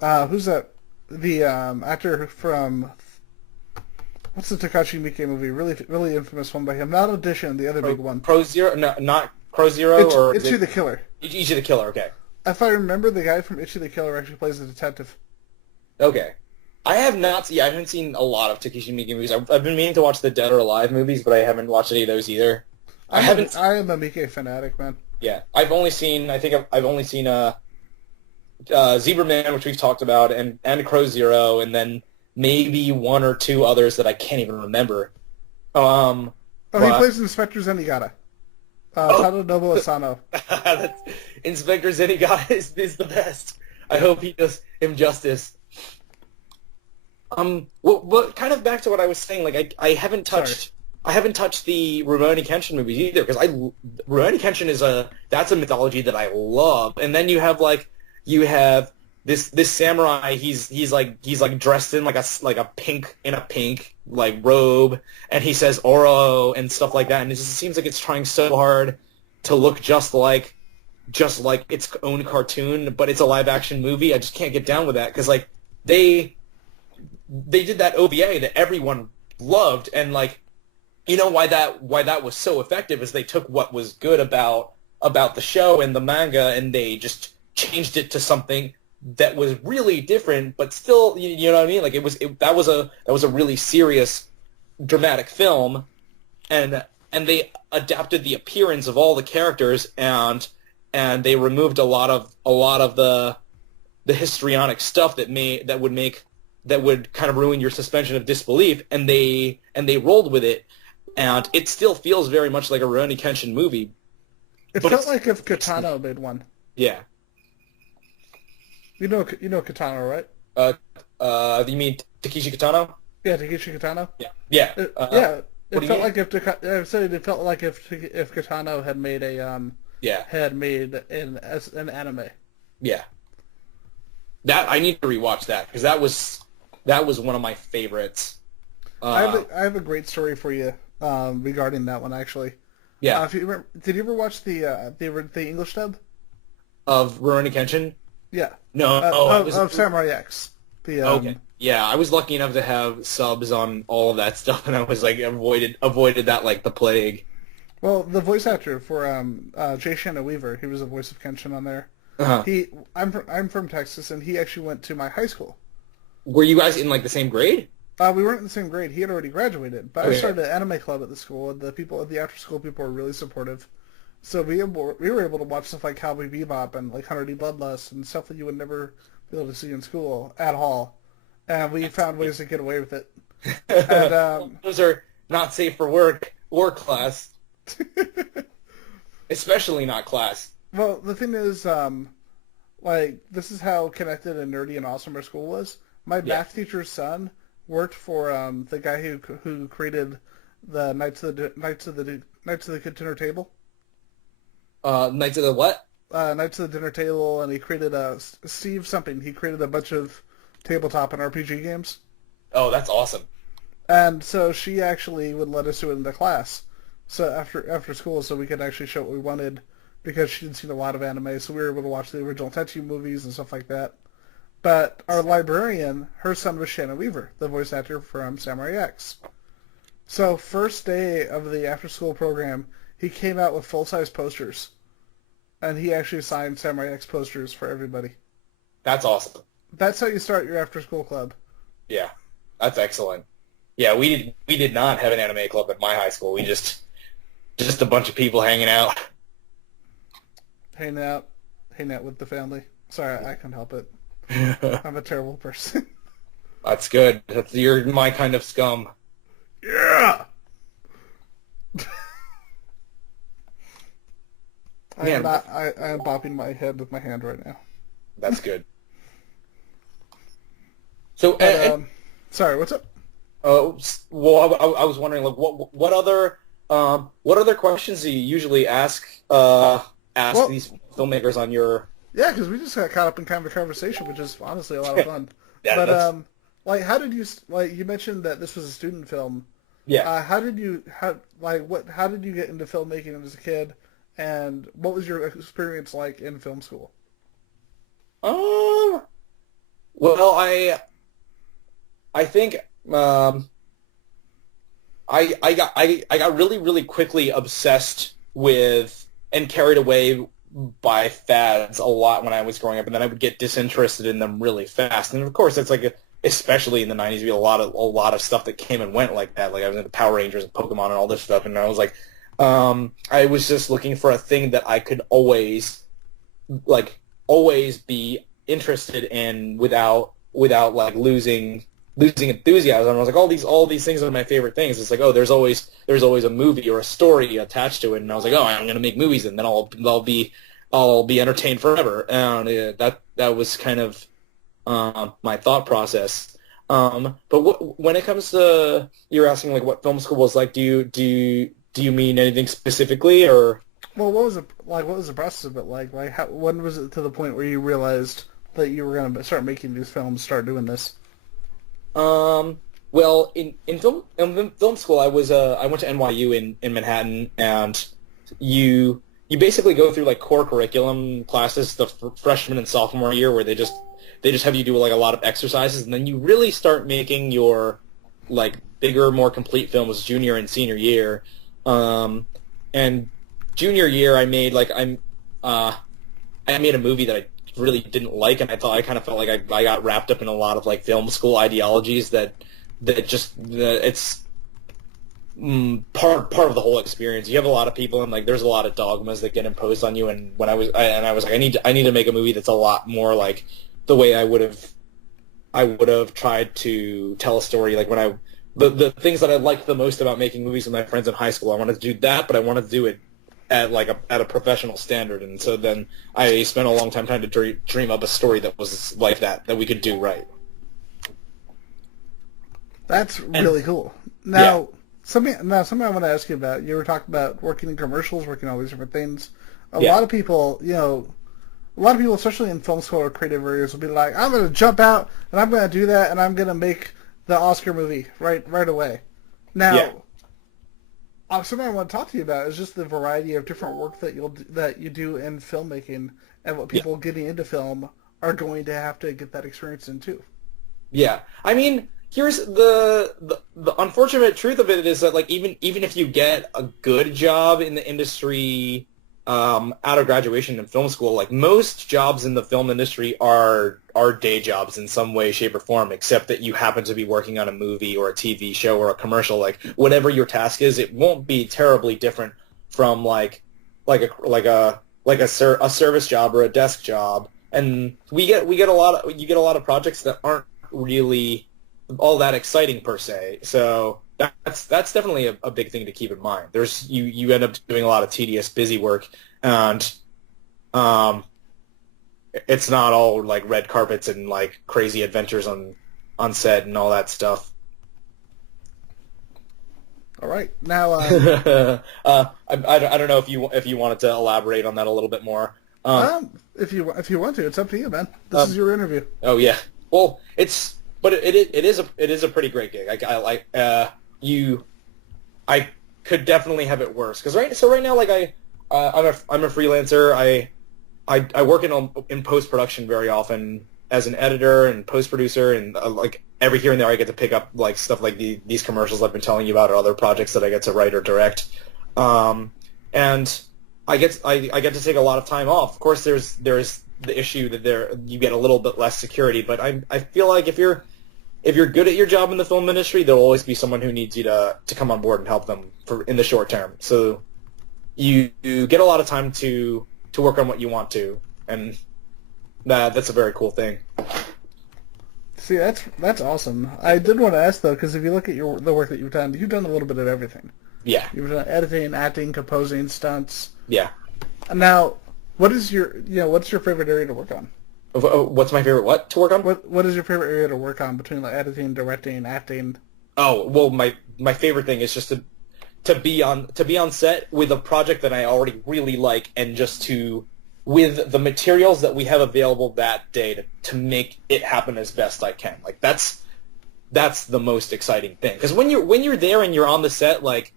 who's that? The actor from what's the Takashi Miike movie? Really infamous one by him. Not Audition, the other big one. Crow Zero? No, not Crow Zero or Itchy the Killer. Ichi the Killer. Okay. If I remember, the guy from Itchy the Killer actually plays a detective. Okay. I haven't seen a lot of Takashi Miike movies. I've been meaning to watch the Dead or Alive movies, but I haven't watched any of those either. I am a Miike fanatic, man. Yeah, I've only seen Zebra Man, which we've talked about, and Crow Zero, and then maybe one or two others that I can't even remember. He plays Inspector Zenigata. Tadanobu Asano. Inspector Zenigata is the best. I hope he does him justice. Well, kind of back to what I was saying. Like, I haven't touched the Rurouni Kenshin movies either, because Rurouni Kenshin that's a mythology that I love. And then you have this samurai. He's like dressed in like a pink like robe, and he says Oro and stuff like that. And it just seems like it's trying so hard to look just like its own cartoon, but it's a live action movie. I just can't get down with that because like they did that OVA that everyone loved, and like you know why that was so effective is they took what was good about the show and the manga and they just changed it to something that was really different, but still, you know what I mean? Like that was a really serious, dramatic film, and they adapted the appearance of all the characters and they removed a lot of the histrionic stuff that would kind of ruin your suspension of disbelief, and they rolled with it, and it still feels very much like a Rurouni Kenshin movie. It felt like if Katana made one. Yeah. You know Katana, right? You mean Takeshi Kitano? Yeah, Takeshi Kitano. Yeah. It felt like if Kitano had made an anime. Yeah. That I need to rewatch that because that was one of my favorites. I have a great story for you regarding that one actually. Yeah. If you remember, did you ever watch the English dub of Rurouni Kenshin? Yeah. No. Of Samurai X. Okay. Yeah, I was lucky enough to have subs on all of that stuff, and I was like avoided that like the plague. Well, the voice actor for Jay Shannon Weaver, he was the voice of Kenshin on there. Uh-huh. I'm from Texas, and he actually went to my high school. Were you guys in like the same grade? We weren't in the same grade. He had already graduated, but Okay. I started an anime club at the school, and the after school people were really supportive. So we were able to watch stuff like Cowboy Bebop and like 100 Bloodlust and stuff that you would never be able to see in school at all. And we found ways to get away with it. And, those are not safe for work or class, especially not class. well, the thing is, like, this is how connected and nerdy and awesome our school was. My math teacher's son worked for the guy who created the Knights of the Dinner Table. Knights of the what? Knights of the Dinner Table, and he created Steve something. He created a bunch of tabletop and RPG games. Oh, that's awesome. And so she actually would let us do it in the class. So after school, so we could actually show what we wanted, because she had seen a lot of anime, so we were able to watch the original Tetsu movies and stuff like that. But our librarian, her son was Shannon Weaver, the voice actor from Samurai X. So first day of the after-school program, he came out with full-size posters, and he actually signed Samurai X posters for everybody. That's awesome. That's how you start your after-school club. Yeah, that's excellent. Yeah, we did not have an anime club at my high school. We just a bunch of people hanging out. Hanging out with the family. Sorry, I can't help it. I'm a terrible person. That's good. You're my kind of scum. Yeah! I Man, am bopping my head with my hand right now. That's good. So, But, sorry, what's up? well, I was wondering, like, what other questions do you usually ask these filmmakers on your? Yeah, because we just got caught up in kind of a conversation, which is honestly a lot of fun. Yeah, but like, how did you you mentioned that this was a student film? Yeah. How did you get into filmmaking as a kid, and what was your experience like in film school? Well, I think I got really, really quickly obsessed with and carried away by fads a lot when I was growing up, and then I would get disinterested in them really fast. And of course, it's like especially in the 90s, we had a lot of stuff that came and went like that. Like I was into Power Rangers and Pokemon and all this stuff, and I was like, I was just looking for a thing that I could always be interested in without like losing enthusiasm. I was like, all these things are my favorite things. It's like, oh, there's always a movie or a story attached to it, and I was like, oh, I'm gonna make movies, and then I'll be entertained forever. And that was kind of my thought process. But when it comes to, you're asking like what film school was like, do you mean anything specifically, or? Well, what was the process of it like? Like, when was it to the point where you realized that you were going to start making these films, start doing this? Well, in film school, I went to NYU in Manhattan, and you basically go through like core curriculum classes the freshman and sophomore year, where they just have you do like a lot of exercises, and then you really start making your like bigger, more complete films junior and senior year. And junior year, I made a movie that I really didn't like, and I kind of felt like I got wrapped up in a lot of like film school ideologies that it's part of the whole experience. You have a lot of people, and like there's a lot of dogmas that get imposed on you. And when I was like, I need to make a movie that's a lot more like the way I would have tried to tell a story. Like when the things that I liked the most about making movies with my friends in high school, I wanted to do that, but I wanted to do it at a professional standard. And so then I spent a long time trying to dream up a story that was like that we could do right. That's really cool. Now, something I want to ask you about. You were talking about working in commercials, working all these different things. A lot of people, especially in film school or creative areas, will be like, I'm going to jump out and I'm going to do that and I'm going to make the Oscar movie right away. Now, something I want to talk to you about is just the variety of different work that you do in filmmaking, and what people getting into film are going to have to get that experience in too. Yeah, I mean, here's the unfortunate truth of it is that like even if you get a good job in the industry out of graduation in film school, like most jobs in the film industry are day jobs in some way, shape, or form, except that you happen to be working on a movie or a TV show or a commercial. Like whatever your task is, it won't be terribly different from like a service job or a desk job. And you get a lot of projects that aren't really all that exciting per se. So that's definitely a big thing to keep in mind. There's you end up doing a lot of tedious, busy work, and it's not all like red carpets and like crazy adventures on set and all that stuff. All right, now I don't know if you wanted to elaborate on that a little bit more. If you want to, it's up to you, man. This is your interview. Oh yeah. Well, it's but it is a pretty great gig. I like I could definitely have it worse because right now like I'm a freelancer. I work in post production very often as an editor and post producer, and like every here and there I get to pick up like stuff like these commercials I've been telling you about or other projects that I get to write or direct. And I get to take a lot of time off. Of course, there's the issue that you get a little bit less security, but I feel like if you're good at your job in the film industry, there'll always be someone who needs you to come on board and help them in the short term. So you get a lot of time to work on what you want to, and that's a very cool thing. See, that's awesome. I did want to ask though, because if you look at the work that you've done a little bit of everything. Yeah. You've done editing, acting, composing, stunts. Yeah. Now, what's your favorite area to work on? What's my favorite to work on? What is your favorite area to work on between like editing, directing, acting? Oh, well, my favorite thing is just to be on set with a project that I already really like, and just with the materials that we have available that day to make it happen as best I can. Like that's the most exciting thing, because when you're there and you're on the set, like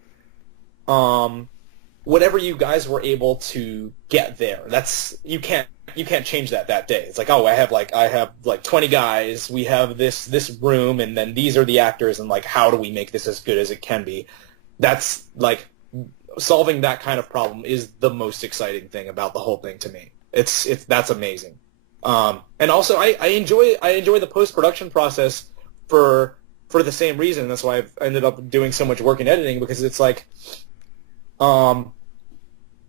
whatever you guys were able to get there, you can't change that day. It's like, oh, I have like 20 guys, we have this room, and then these are the actors, and like how do we make this as good as it can be? That's like solving that kind of problem is the most exciting thing about the whole thing to me. That's amazing. And also I enjoy the post-production process for the same reason. That's why I've ended up doing so much work in editing, because it's like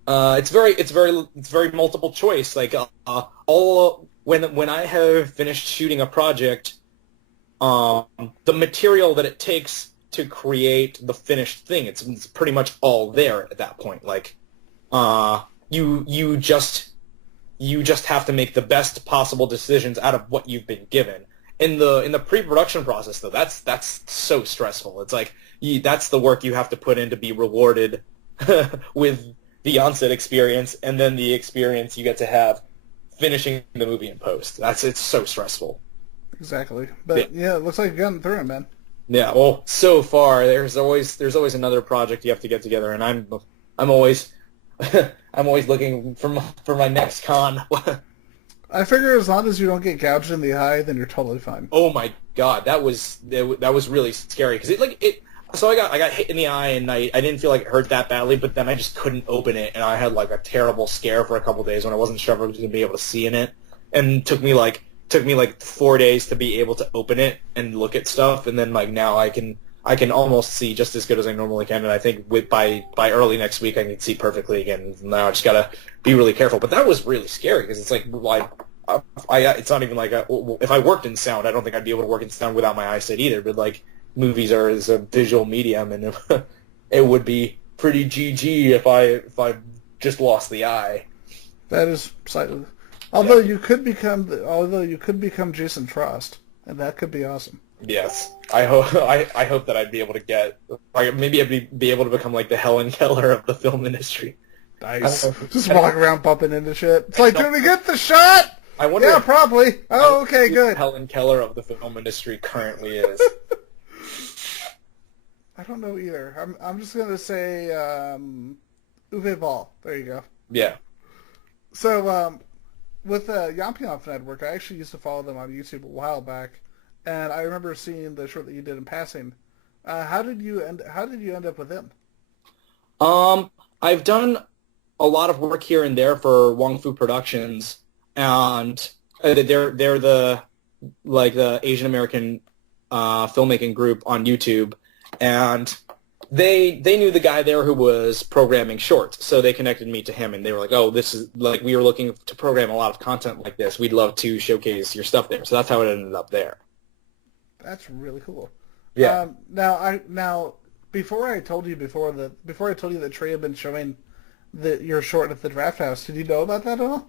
it's very multiple choice. Like when I have finished shooting a project, the material that it takes to create the finished thing, it's pretty much all there at that point. Like you just have to make the best possible decisions out of what you've been given. In the pre-production process, though, that's so stressful. It's like that's the work you have to put in to be rewarded with the on-set experience, and then the experience you get to have finishing the movie in post. It's so stressful. Exactly. But yeah, it looks like you've gotten through it, man. Yeah, well, so far there's always another project you have to get together, and I'm always I'm always looking for my next con. I figure as long as you don't get gouged in the eye, then you're totally fine. Oh my god, that was really scary, because so I got hit in the eye, and I didn't feel like it hurt that badly, but then I just couldn't open it, and I had like a terrible scare for a couple days when I wasn't sure if I was going to be able to see in it, and it took me like 4 days to be able to open it and look at stuff, and then like now I can almost see just as good as I normally can, and I think by early next week I can see perfectly again. Now I just gotta be really careful. But that was really scary, because it's like it's not even like if I worked in sound, I don't think I'd be able to work in sound without my eyesight either. But like movies is a visual medium, and it would be pretty GG if I just lost the eye. That is slightly. Although you could become Jason Frost, and that could be awesome. Yes, I hope that I'd be able to get, like, maybe I'd be able to become like the Helen Keller of the film industry. Nice. Just walk around bumping into shit. It's like, did we get the shot? I wonder. Yeah, probably. Oh, okay, good. Helen Keller of the film industry currently is. I don't know either. I'm just gonna say Uwe Ball. There you go. Yeah. So with Yomp Yomp Network, I actually used to follow them on YouTube a while back, and I remember seeing the short that you did in passing. How did you end up with them? I've done a lot of work here and there for Wong Fu Productions, and they're the Asian American filmmaking group on YouTube, and they knew the guy there who was programming shorts, so they connected me to him, and they were like, oh, this is like, we were looking to program a lot of content like this. We'd love to showcase your stuff there. So that's how it ended up there. That's really cool. Yeah. Now before I told you that Truei had been showing your short at the Draft House, did you know about that at all?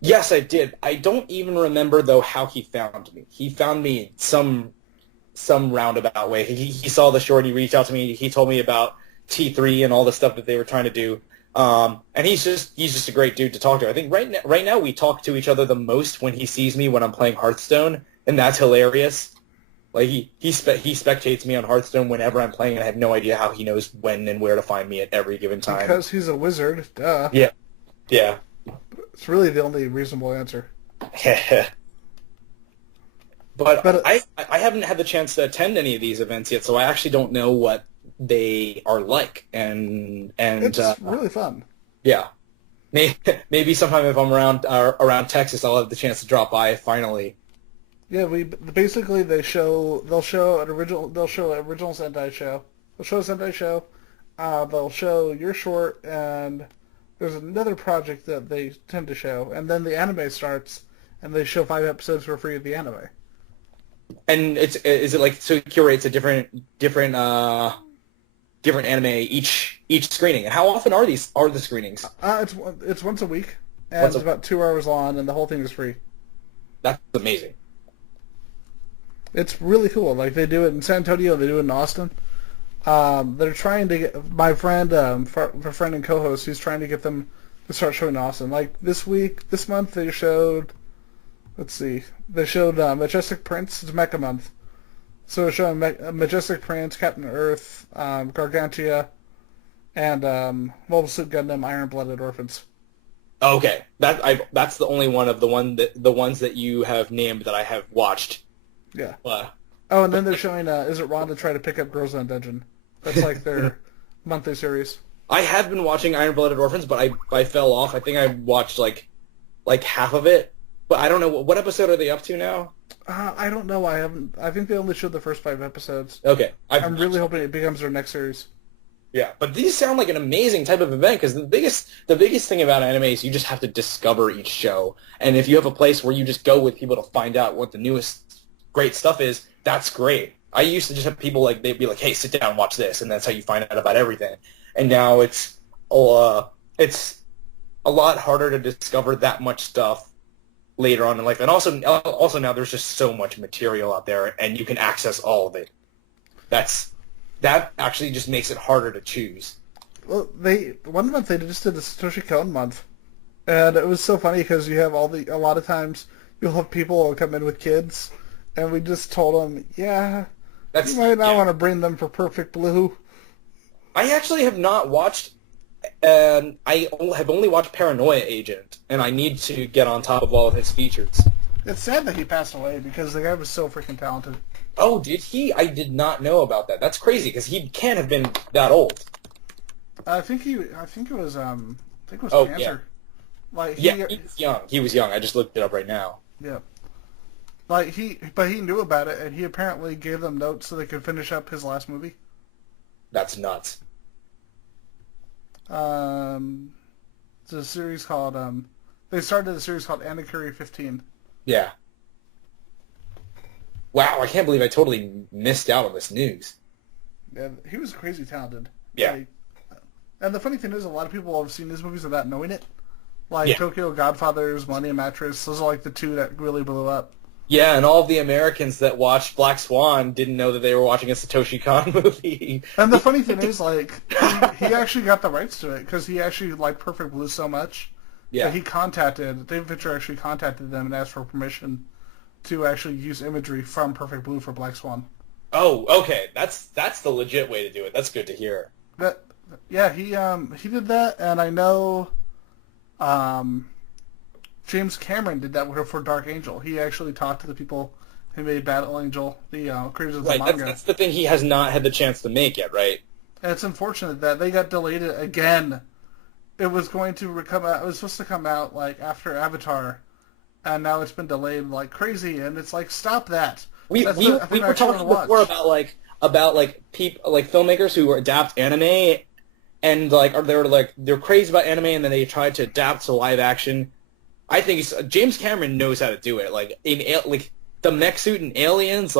Yes, I did. I don't even remember though how he found me. He found me some roundabout way. He saw the short. He reached out to me. He told me about T3 and all the stuff that they were trying to do. And he's just a great dude to talk to. I think right now we talk to each other the most when he sees me when I'm playing Hearthstone, and that's hilarious. Like he spectates me on Hearthstone whenever I'm playing, and I have no idea how he knows when and where to find me at every given time. Because he's a wizard, duh. Yeah. Yeah. It's really the only reasonable answer. But I haven't had the chance to attend any of these events yet, so I actually don't know what they are like. And it's really fun. Yeah. Maybe sometime if I'm around Texas, I'll have the chance to drop by finally. Yeah, they'll show an original Sentai show. They'll show a Sentai show. They'll show your short, and there's another project that they tend to show, and then the anime starts, and they show 5 episodes for free of the anime. And is it like, so it curates a different anime each screening? And how often are the screenings? It's once a week, and it's about 2 hours long, and the whole thing is free. That's amazing. It's really cool. Like, they do it in San Antonio, they do it in Austin. They're trying to get my friend and co-host. He's trying to get them to start showing in Austin. Like this month they showed. Let's see. They showed Majestic Prince. It's Mecha Month, so they're showing Majestic Prince, Captain Earth, Gargantia, and Mobile Suit Gundam, Iron Blooded Orphans. Okay, that's the only one of the ones that you have named that I have watched. Yeah. Oh, and then they're showing Is It Wrong to Try to Pick Up Girls in a Dungeon? That's like their monthly series. I have been watching Iron Blooded Orphans, but I fell off. I think I watched like half of it, but I don't know what episode are they up to now. I don't know. I haven't. I think they only showed the first 5 episodes. Okay. I'm really hoping it becomes their next series. Yeah, but these sound like an amazing type of event, because the biggest thing about anime is you just have to discover each show, and if you have a place where you just go with people to find out what the newest great stuff is, that's great. I used to just have people they'd be like, hey, sit down and watch this, and that's how you find out about everything. And now it's a lot harder to discover that much stuff later on in life. And also now there's just so much material out there, and you can access all of it. That actually just makes it harder to choose. Well, one month they just did the Satoshi Kon month, and it was so funny because you have a lot of times you'll have people who come in with kids, and we just told them, you might not want to bring them for Perfect Blue. I actually have not watched, and I have only watched Paranoia Agent, and I need to get on top of all of his features. It's sad that he passed away because the guy was so freaking talented. Oh, did he? I did not know about that. That's crazy because he can't have been that old. I think it was cancer. Yeah. Like he was young. He was young. I just looked it up right now. Yeah. But he knew about it, and he apparently gave them notes so they could finish up his last movie. That's nuts. It's a series called they started a series called Anakuri 15. Yeah. Wow, I can't believe I totally missed out on this news. Yeah, he was crazy talented. Yeah. And the funny thing is, a lot of people have seen his movies without knowing it. Like Tokyo Godfathers, Money and Mattress, those are like the 2 that really blew up. Yeah, and all of the Americans that watched Black Swan didn't know that they were watching a Satoshi Kon movie. And the funny thing is, he actually got the rights to it because he actually liked Perfect Blue so much that David Fincher actually contacted them and asked for permission to actually use imagery from Perfect Blue for Black Swan. Oh, okay. That's the legit way to do it. That's good to hear. He did that, and I know James Cameron did that for Dark Angel. He actually talked to the people who made Battle Angel, the creators of the manga. That's the thing he has not had the chance to make yet, right? And it's unfortunate that they got delayed again. It was going to come out. It was supposed to come out after Avatar, and now it's been delayed like crazy. And it's like, stop that. We were talking before about people filmmakers who adapt anime, and they're crazy about anime, and then they try to adapt to live action. I think James Cameron knows how to do it. The mech suit in Aliens,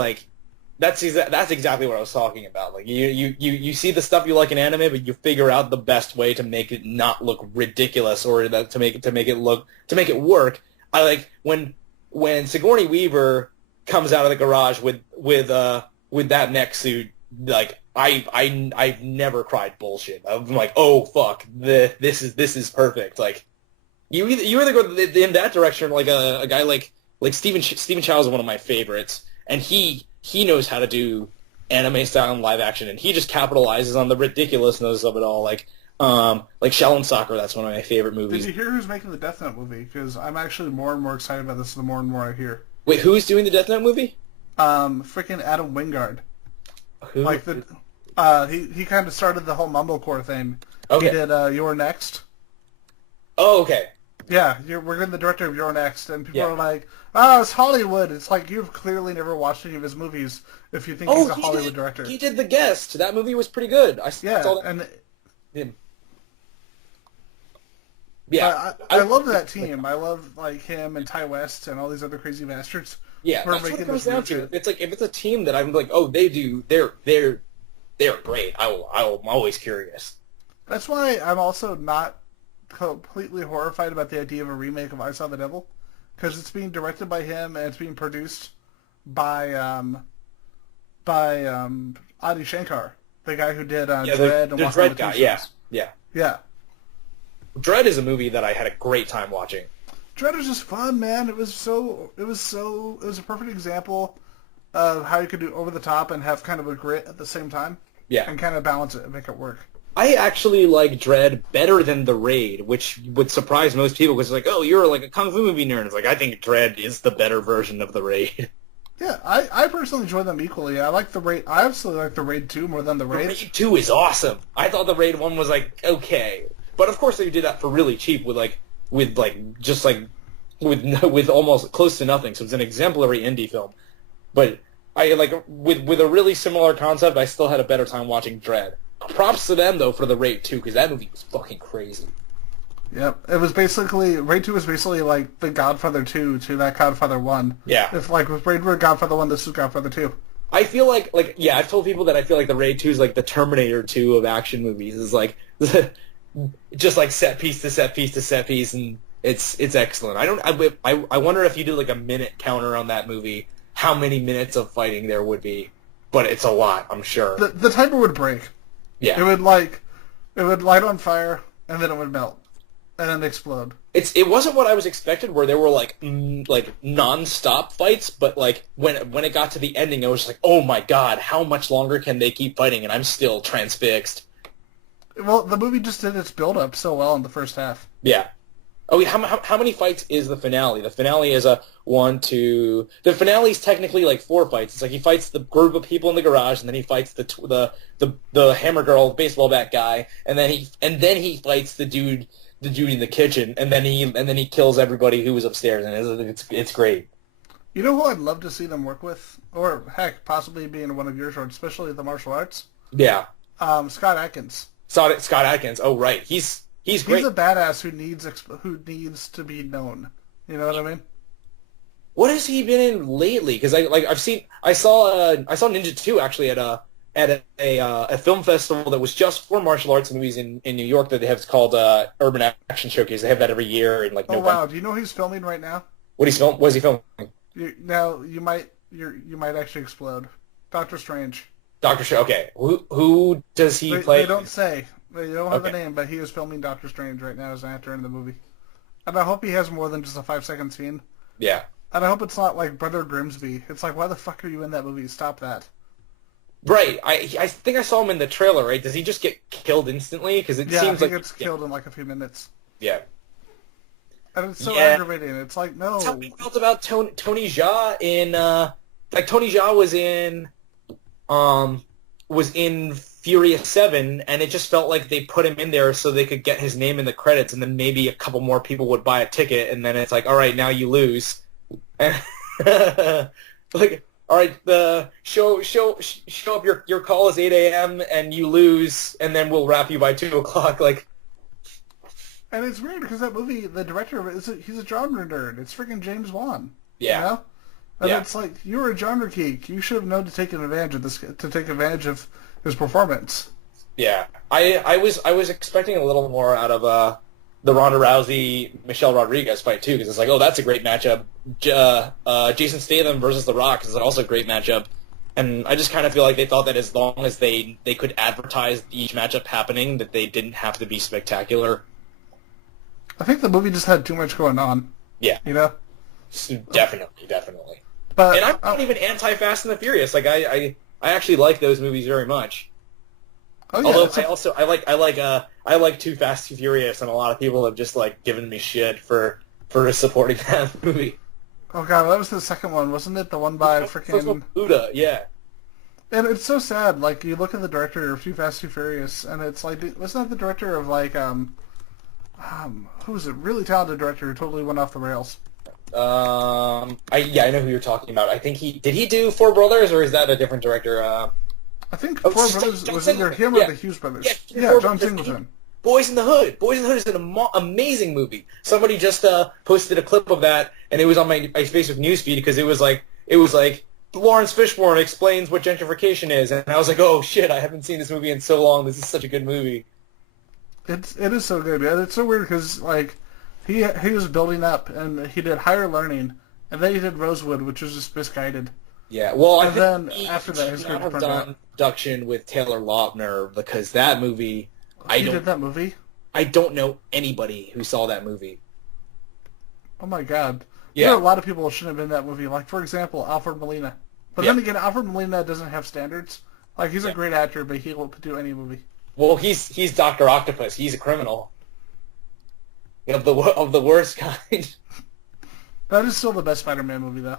that's exactly what I was talking about. You see the stuff you like in anime, but you figure out the best way to make it not look ridiculous or to make it work. I like when Sigourney Weaver comes out of the garage with that mech suit. I've never cried bullshit. I'm like, oh fuck, this is perfect. You either go in that direction, like a guy like Stephen Chow is one of my favorites, and he he knows how to do anime style and live action, and he just capitalizes on the ridiculousness of it all. Like Shaolin Soccer, that's one of my favorite movies. Did you hear who's making the Death Note movie? Because I'm actually more and more excited about this the more and more I hear. Wait, who's doing the Death Note movie? Freaking Adam Wingard. Who? Like he kind of started the whole mumblecore thing. Okay. He did You're Next. Oh, okay. Yeah, we're getting the director of You're Next, and people Yeah. are like, "Oh, it's Hollywood." It's like you've clearly never watched any of his movies if you think he's a Hollywood director. He did The Guest. That movie was pretty good. I saw that. And yeah, I love that team. I love like him and Ty West and all these other crazy bastards. Yeah, We're that's what it making comes this down weird to. shit. It's like if it's a team that I'm like, oh, they're great. I'm always curious. That's why I'm also not completely horrified about the idea of a remake of I Saw the Devil, because it's being directed by him and it's being produced by Adi Shankar, the guy who did Dredd and the Walking Dredd guy. Yeah. Dredd is a movie that I had a great time watching. Dredd was just fun, man. It was a perfect example of how you could do over the top and have kind of a grit at the same time. Yeah. And kind of balance it and make it work. I actually like Dredd better than The Raid, which would surprise most people because it's like, oh, you're like a kung fu movie nerd. It's like, I think Dredd is the better version of The Raid. Yeah, I personally enjoy them equally. I like The Raid. I absolutely like The Raid 2 more than The Raid. The Raid 2 is awesome. I thought The Raid 1 was like, okay. But of course they did that for really cheap with almost close to nothing. So it's an exemplary indie film. But I like with a really similar concept, I still had a better time watching Dredd. Props to them though for The Raid 2 because that movie was fucking crazy. Yep, it was basically Raid 2 was basically like the Godfather 2 to that Godfather 1. Yeah. If like with Raid were Godfather 1, this was Godfather 2. I feel like I've told people that I feel like The Raid 2 is like the Terminator 2 of action movies. It's like just like set piece to set piece to set piece, and it's excellent. I wonder if you did like a minute counter on that movie, how many minutes of fighting there would be, but it's a lot, I'm sure. The timer would break. Yeah. It would light on fire and then it would melt and then explode. It wasn't what I was expected, where there were like non-stop fights, but like when it got to the ending, I was like, oh my god, how much longer can they keep fighting? And I'm still transfixed. Well, the movie just did its build-up so well in the first half. Yeah. Oh, how many fights is the finale? The finale is a 1, 2... The finale is technically like 4 fights. It's like he fights the group of people in the garage, and then he fights the hammer girl, baseball bat guy, and then he fights the dude in the kitchen, and then he kills everybody who was upstairs, and it's great. You know who I'd love to see them work with, or heck, possibly be in one of your shorts, especially the martial arts? Yeah. Scott Adkins. Scott Adkins. Oh right, he's great. He's a badass who needs to be known. You know what I mean? What has he been in lately? Because I saw Ninja 2 actually at a film festival that was just for martial arts movies in New York that they have. It's called Urban Action Showcase. They have that every year in like November. Wow! Do you know who he's filming right now? What is he filming? You might actually explode. Doctor Strange. Doctor Strange. Okay, who does he play? They don't say. They don't have Okay. a name, but he is filming Doctor Strange right now as an actor in the movie. And I hope he has more than just a 5-second scene. Yeah. And I hope it's not like Brother Grimsby. It's like, why the fuck are you in that movie? Stop that. Right. I think I saw him in the trailer. Right? Does he just get killed instantly? Because it seems he like gets killed in like a few minutes. Yeah. And it's so Yeah. aggravating. It's like, no. That's how we felt about Tony Jaa in Tony Jaa was in Furious 7, and it just felt like they put him in there so they could get his name in the credits, and then maybe a couple more people would buy a ticket, and then it's like, all right, now you lose. Like, all right, show up, your call is 8 a.m. and you lose, and then we'll wrap you by 2 o'clock. Like, and it's weird because that movie, the director of it, he's a genre nerd. It's freaking James Wan. yeah. You know? And Yeah. it's like, you were a genre geek. You should have known to take advantage of this, to take advantage of his performance. Yeah, I was expecting a little more out of the Ronda Rousey Michelle Rodriguez fight too, because it's like, oh, that's a great matchup. Jason Statham versus The Rock is also a great matchup, and I just kind of feel like they thought that as long as they could advertise each matchup happening, that they didn't have to be spectacular. I think the movie just had too much going on. Yeah, You know? definitely. But And I'm not even anti-Fast and the Furious. Like I actually like those movies very much. oh yeah, Although I like Too Fast Too Furious, and a lot of people have just like given me shit for supporting that movie. oh god, that was the second one, wasn't it? The one by freaking Buddha, yeah. And it's so sad. Like you look at the director of Too Fast Too Furious, and it's like, wasn't that the director of like who was it? Really talented director who totally went off the rails. I know who you're talking about. I think did he do Four Brothers, or is that a different director? I think Four Brothers was either him or the Hughes Brothers. Yeah, John Singleton. Boys in the Hood. Boys in the Hood is an amazing movie. Somebody just posted a clip of that, and it was on my Facebook newsfeed because it was like Lawrence Fishburne explains what gentrification is, and I was like, oh shit, I haven't seen this movie in so long. This is such a good movie. It is so good, man. It's so weird because like he was building up, and he did Higher Learning, and then he did Rosewood, which was just misguided. Yeah, well, I And think then after that, his he career should have turned done out. Production with Taylor Lautner because that movie. He did that movie. I don't know anybody who saw that movie. Oh my god. Yeah. There are a lot of people who shouldn't have been in that movie. Like for example, Alfred Molina. But then again, Alfred Molina doesn't have standards. Like he's a great actor, but he won't do any movie. Well, he's Dr. Octopus. He's a criminal of the worst kind. That is still the best Spider-Man movie, though.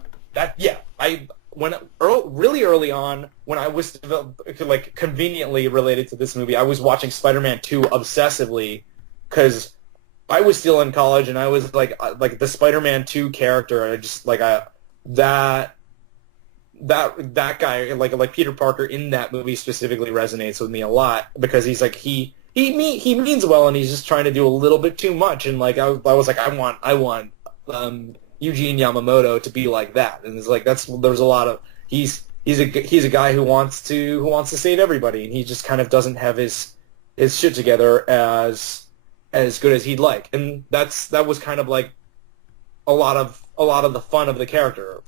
Really early on when I was like conveniently related to this movie, I was watching Spider-Man 2 obsessively because I was still in college and I was like the Spider-Man 2 character. I just like that guy like Peter Parker in that movie specifically resonates with me a lot because he's like he means well and he's just trying to do a little bit too much, and like I was like I want Eugene Yamamoto to be like that, and it's like there's a lot of he's a guy who wants to save everybody, and he just kind of doesn't have his shit together as good as he'd like, and that was kind of like a lot of the fun of the character.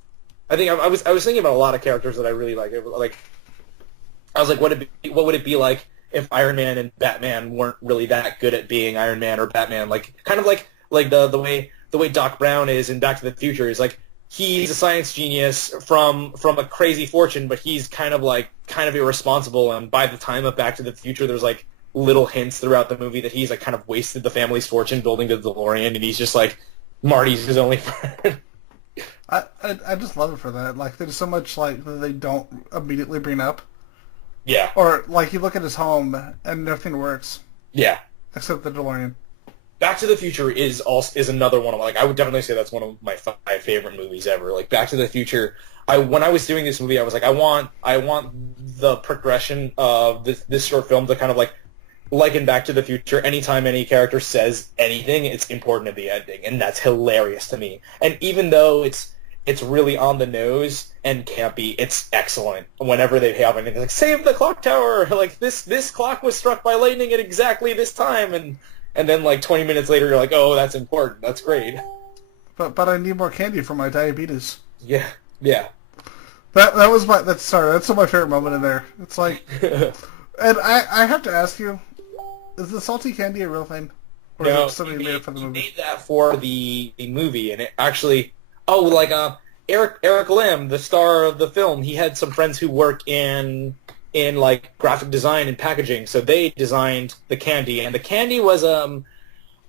I think I was thinking about a lot of characters that I really like. Like I was like, what would it be like if Iron Man and Batman weren't really that good at being Iron Man or Batman? Like kind of like the way Doc Brown is in Back to the Future is like he's a science genius from a crazy fortune, but he's kind of irresponsible. And by the time of Back to the Future, there's like little hints throughout the movie that he's like kind of wasted the family's fortune building the DeLorean, and he's just like Marty's his only friend. I just love it for that. Like there's so much like that they don't immediately bring up. Yeah. Or like you look at his home and everything works. Yeah. Except the DeLorean. Back to the Future is another one of I would definitely say that's one of my 5 favorite movies ever. Like Back to the Future, when I was doing this movie, I was like, I want the progression of this short film to kind of like in Back to the Future, anytime any character says anything, it's important to the ending, and that's hilarious to me. And even though it's really on the nose and campy, it's excellent. Whenever they have anything like save the clock tower, like this clock was struck by lightning at exactly this time, and then like 20 minutes later you're like, oh, that's important, that's great. But I need more candy for my diabetes. Yeah. That's still my favorite moment in there. It's like, and I have to ask you, is the salty candy a real thing? Or No, is it something made up for the movie? He made that for the movie, and it actually, Eric Lim, the star of the film, he had some friends who work in like graphic design and packaging, so they designed the candy, and the candy was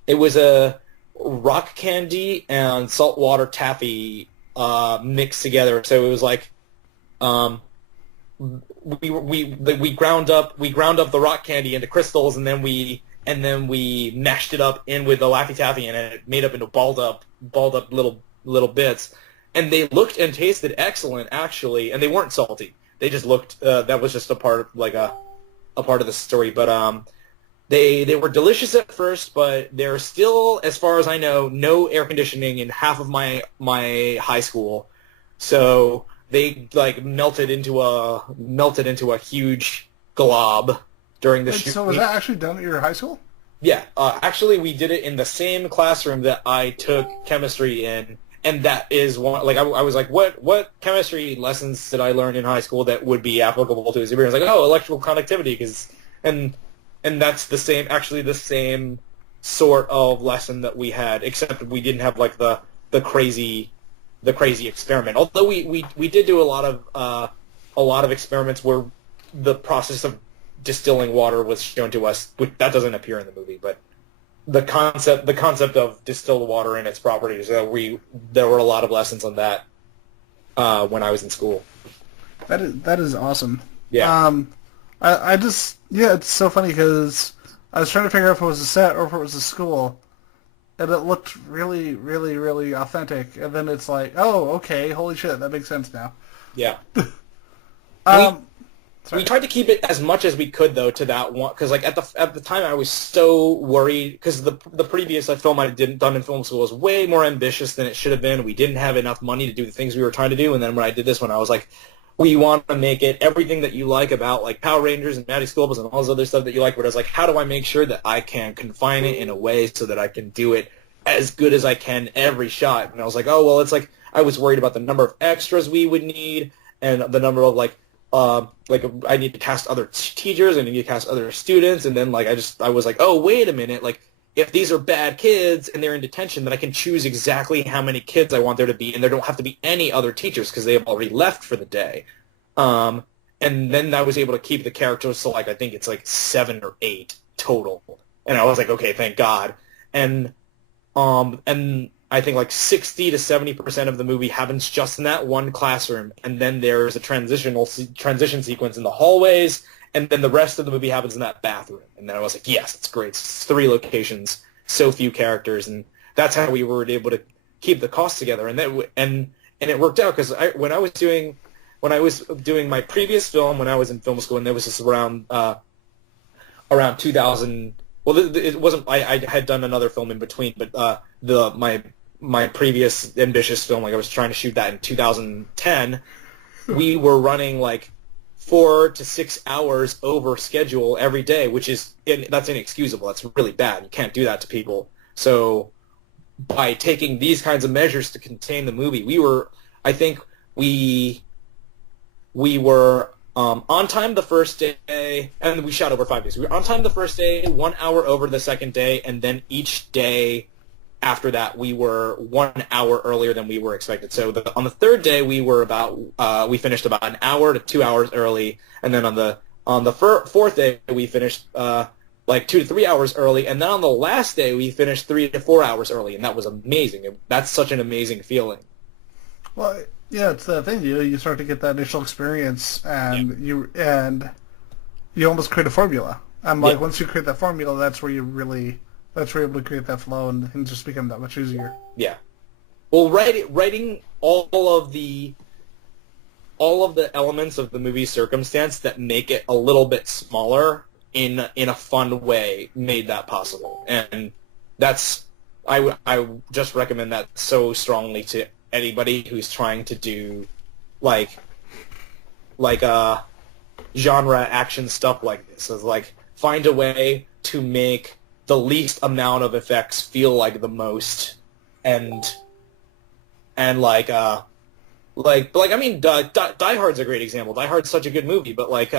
it was a rock candy and saltwater taffy mixed together. So it was like we ground up the rock candy into crystals, and then we mashed it up in with the Laffy Taffy, and it made up into balled up little bits, and they looked and tasted excellent actually, and they weren't salty. They just looked. That was just a part of the story, but they were delicious at first, but there's still, as far as I know, no air conditioning in half of my high school, so they like melted into a huge glob during the shoot. So was that actually done at your high school? Yeah, actually, we did it in the same classroom that I took chemistry in. And that is one, like, I was like, what chemistry lessons did I learn in high school that would be applicable to his experience? Like, oh, electrical conductivity, and that's the same sort of lesson that we had, except we didn't have, like, the crazy the crazy experiment. Although we did do a lot of experiments where the process of distilling water was shown to us. That doesn't appear in the movie, but the concept of distilled water and its properties. There were a lot of lessons on that when I was in school. That is awesome. Yeah. I just, yeah, it's so funny because I was trying to figure out if it was a set or if it was a school, and it looked really, really, really authentic. And then it's like, oh, okay, holy shit, that makes sense now. Yeah. Sorry. We tried to keep it as much as we could, though, to that one, because like at the time I was so worried because the previous film I done in film school was way more ambitious than it should have been. We didn't have enough money to do the things we were trying to do, and then when I did this one, I was like, we want to make it everything that you like about like Power Rangers and Matty Sculpus and all this other stuff that you like, but I was like, how do I make sure that I can confine it in a way so that I can do it as good as I can every shot? And I was like, oh, well, it's like I was worried about the number of extras we would need and the number of like I need to cast other teachers, I need to cast other students, and then like I was like, oh, wait a minute, like if these are bad kids and they're in detention, then I can choose exactly how many kids I want there to be, and there don't have to be any other teachers because they have already left for the day. And then I was able to keep the characters to like I think it's like 7 or 8 total, and I was like, okay, thank God. And I think like 60 to 70% of the movie happens just in that one classroom, and then there's a transition sequence in the hallways, and then the rest of the movie happens in that bathroom. And then I was like, yes, it's great. It's 3 locations, so few characters, and that's how we were able to keep the cost together. And it worked out because when I was doing my previous film when I was in film school, and there was just around 2000. Well, it wasn't. I had done another film in between, but my previous ambitious film, like I was trying to shoot that in 2010. We were running like 4 to 6 hours over schedule every day, that's inexcusable. That's really bad. You can't do that to people. So by taking these kinds of measures to contain the movie, we were on time the first day, and we shot over 5 days. We were on time the first day, 1 hour over the second day, and then each day after that we were 1 hour earlier than we were expected. So on the third day we finished about an hour to 2 hours early, and then on the fourth day we finished like 2 to 3 hours early, and then on the last day we finished 3 to 4 hours early, and that was amazing. That's such an amazing feeling. Well, yeah, it's that thing. You start to get that initial experience, and you almost create a formula. And like once you create that formula, that's where you're able to create that flow, and things just become that much easier. Yeah. Well, writing all of the elements of the movie's circumstance that make it a little bit smaller in a fun way made that possible, and I just recommend that so strongly to anybody who's trying to do like genre action stuff like this. So like find a way to make the least amount of effects feel like the most, and like I mean, Die Hard's a great example. Die Hard's such a good movie, but like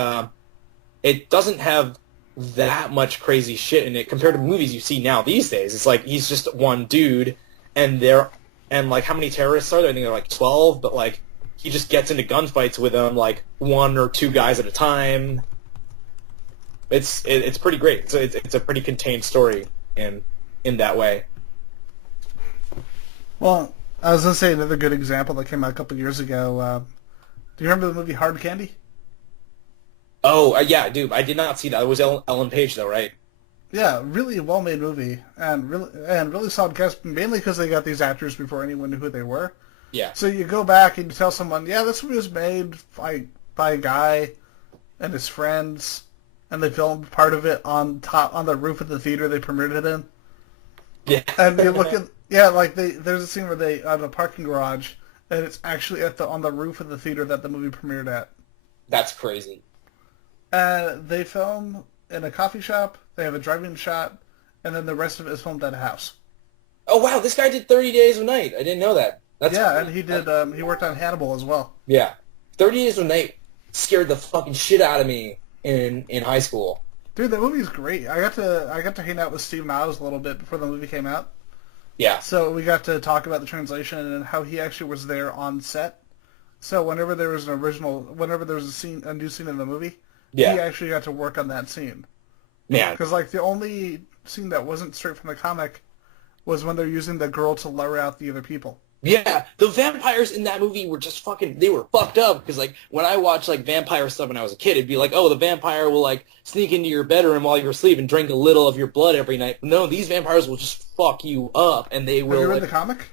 it doesn't have that much crazy shit in it compared to movies you see now these days. It's like he's just one dude, and like how many terrorists are there? I think they're like 12, but like he just gets into gunfights with them like 1 or 2 guys at a time. It's pretty great. It's a pretty contained story in that way. Well, I was gonna say another good example that came out a couple of years ago. Do you remember the movie Hard Candy? Oh yeah, I do. I did not see that. It was Ellen Page though, right? Yeah, really well-made movie, and really solid cast, mainly because they got these actors before anyone knew who they were. Yeah. So you go back and you tell someone, yeah, this movie was made by a guy and his friends, and they filmed part of it on the roof of the theater they premiered it in. Yeah. And you look at there's a scene where they on a parking garage, and it's actually on the roof of the theater that the movie premiered at. That's crazy. And they film in a coffee shop. They have a drive-in shot, and then the rest of it is filmed at a house. Oh wow, this guy did 30 Days of Night. I didn't know that. And he did. He worked on Hannibal as well. Yeah, 30 Days of Night scared the fucking shit out of me in high school. Dude, that movie's great. I got to hang out with Steve Miles a little bit before the movie came out, Yeah. So we got to talk about the translation and how he actually was there on set. So whenever there was a new scene in the movie, Yeah. he actually got to work on that scene. Man. Because like the only scene that wasn't straight from the comic was when they're using the girl to lure out the other people. Yeah, the vampires in that movie were just they were fucked up, because, like, when I watched, like, vampire stuff when I was a kid, it'd be like, oh, the vampire will, like, sneak into your bedroom while you're asleep and drink a little of your blood every night. No, these vampires will just fuck you up, and they will... Have you read like, the comic?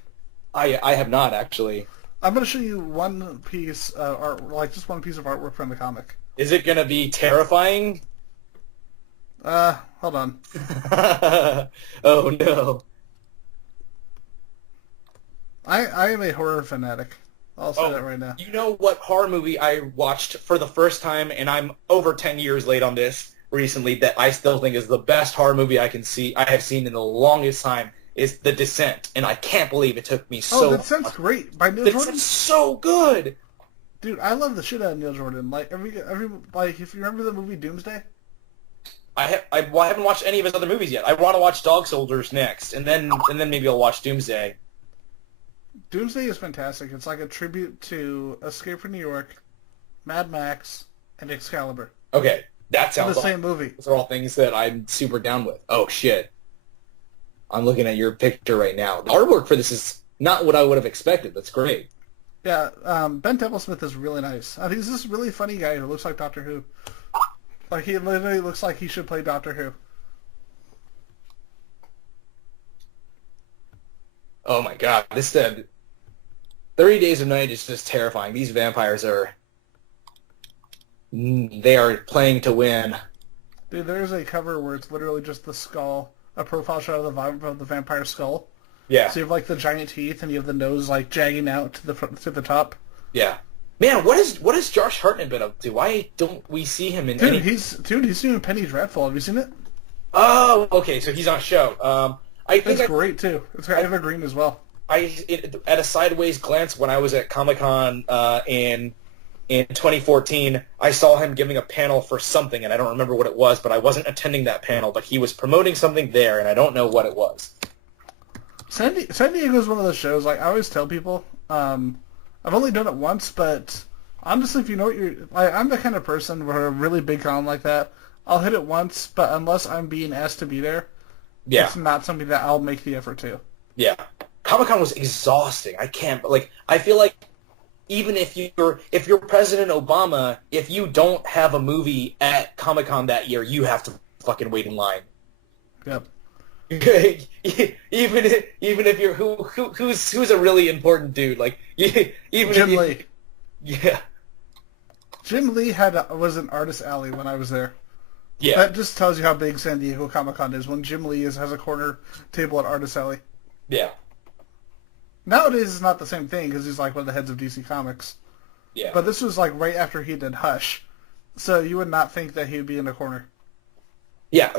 I have not, actually. I'm going to show you one piece art, like just one piece of artwork from the comic. Is it going to be terrifying? Hold on. Oh, no. I am a horror fanatic. I'll say that right now. You know what horror movie I watched for the first time, and I'm over 10 years late on this recently, that I still think is the best horror movie I have seen in the longest time, is The Descent, and I can't believe it took me so... Oh, The Descent's great. By Neil The Jordan? Descent's so good! Dude, I love the shit out of Neil Jordan. Like, like, if you remember the movie Doomsday? I haven't watched any of his other movies yet. I want to watch Dog Soldiers next, and then maybe I'll watch Doomsday. Doomsday is fantastic. It's like a tribute to Escape from New York, Mad Max, and Excalibur. Okay, that sounds the same movie. Those are all things that I'm super down with. Oh, shit. I'm looking at your picture right now. The artwork for this is not what I would have expected. That's great. Yeah, Ben Templesmith is really nice. He's this really funny guy who looks like Doctor Who. Like, he literally looks like he should play Doctor Who. Oh my god, this 30 Days of Night is just terrifying. These vampires they are playing to win. Dude, there's a cover where it's literally just the skull, a profile shot of the vampire skull. Yeah. So you have like the giant teeth and you have the nose like jagging out to the top. Yeah. Man, what has Josh Hartnett been up to? Why don't we see him in any... He's doing Penny Dreadful. Have you seen it? Oh, okay, so he's on a show. I think it's great too. It's got Eva Green as well. At a sideways glance when I was at Comic-Con in 2014, I saw him giving a panel for something, and I don't remember what it was, but I wasn't attending that panel, but he was promoting something there, and I don't know what it was. San Diego is one of those shows, like, I always tell people, I've only done it once, but honestly, if you know what I'm the kind of person where a really big con like that, I'll hit it once, but unless I'm being asked to be there, it's not something that I'll make the effort to. Yeah. Comic-Con was exhausting. I feel like even if you're President Obama, if you don't have a movie at Comic-Con that year, you have to fucking wait in line. Yep. even if you're who's a really important dude, like even Jim Lee. Yeah. Jim Lee was an artist alley when I was there. Yeah. That just tells you how big San Diego Comic-Con is when Jim Lee has a corner table at Artist Alley. Yeah. Nowadays it's not the same thing because he's like one of the heads of DC Comics. Yeah. But this was like right after he did Hush, so you would not think that he would be in a corner. Yeah,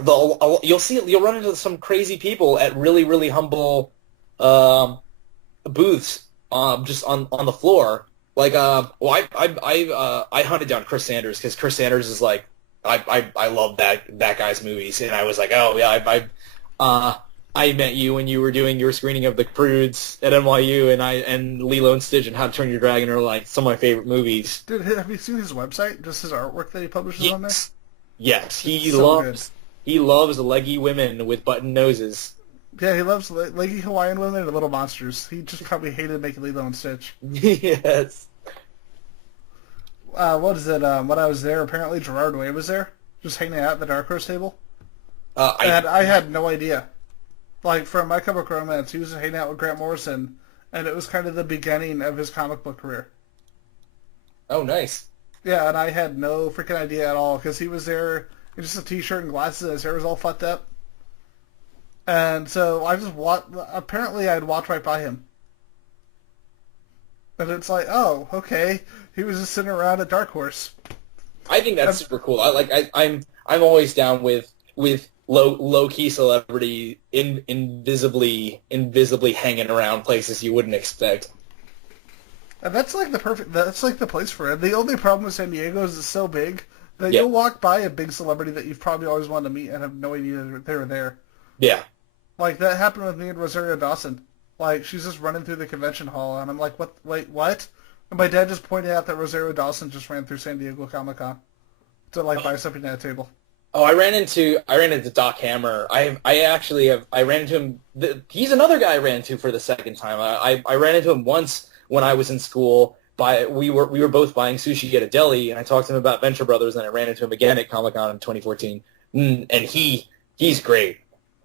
you'll run into some crazy people at really, really humble booths, just on the floor. Like, I hunted down Chris Sanders because Chris Sanders is like, I love that guy's movies, and I was like, oh yeah, I met you when you were doing your screening of The Croods at NYU, and Lilo and Stitch and How to Train Your Dragon are like some of my favorite movies. Dude, have you seen his website? Just his artwork that he publishes on there? Yes, he so loves leggy women with button noses. Yeah, he loves leggy Hawaiian women and little monsters. He just probably hated making Lilo and Stitch. Yes. What is it? When I was there, apparently Gerard Way was there, just hanging out at the Dark Horse table. And I had no idea. Like, from My Chemical Romance, he was hanging out with Grant Morrison, and it was kind of the beginning of his comic book career. Oh, nice. Yeah, and I had no freaking idea at all, because he was there in just a t-shirt and glasses, and his hair was all fucked up. And so I just apparently I'd walked right by him. And it's like, oh, okay. He was just sitting around at Dark Horse. I think that's super cool. I'm always down with low key celebrity invisibly hanging around places you wouldn't expect. And that's like the place for it. The only problem with San Diego is it's so big that you'll walk by a big celebrity that you've probably always wanted to meet and have no idea they were there. Yeah. Like, that happened with me and Rosario Dawson. Like, she's just running through the convention hall, and I'm like, what? Wait, what? And my dad just pointed out that Rosario Dawson just ran through San Diego Comic-Con to, like, buy something at a table. Oh, I ran into Doc Hammer. I ran into him. He's another guy I ran into for the second time. I ran into him once when I was in school. We were both buying sushi at a deli, and I talked to him about Venture Brothers, and I ran into him again at Comic-Con in 2014. And he's great.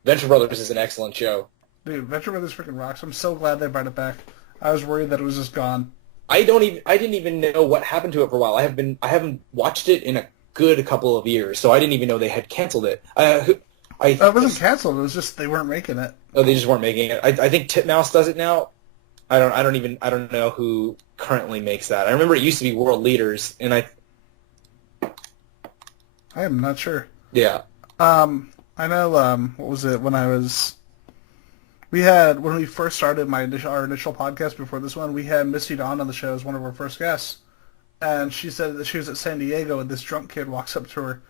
Venture Brothers is an excellent show. Dude, Venture Brothers freaking rocks. I'm so glad they brought it back. I was worried that it was just gone. I didn't even know what happened to it for a while. I haven't watched it in a good couple of years, so I didn't even know they had canceled it. It wasn't canceled. It was just they weren't making it. Oh, they just weren't making it. I think Titmouse does it now. I don't know who currently makes that. I remember it used to be World Leaders, and I am not sure. Yeah. I know. What was it when we first started our initial podcast before this one? We had Misty Dawn on the show as one of our first guests, and she said that she was at San Diego, and this drunk kid walks up to her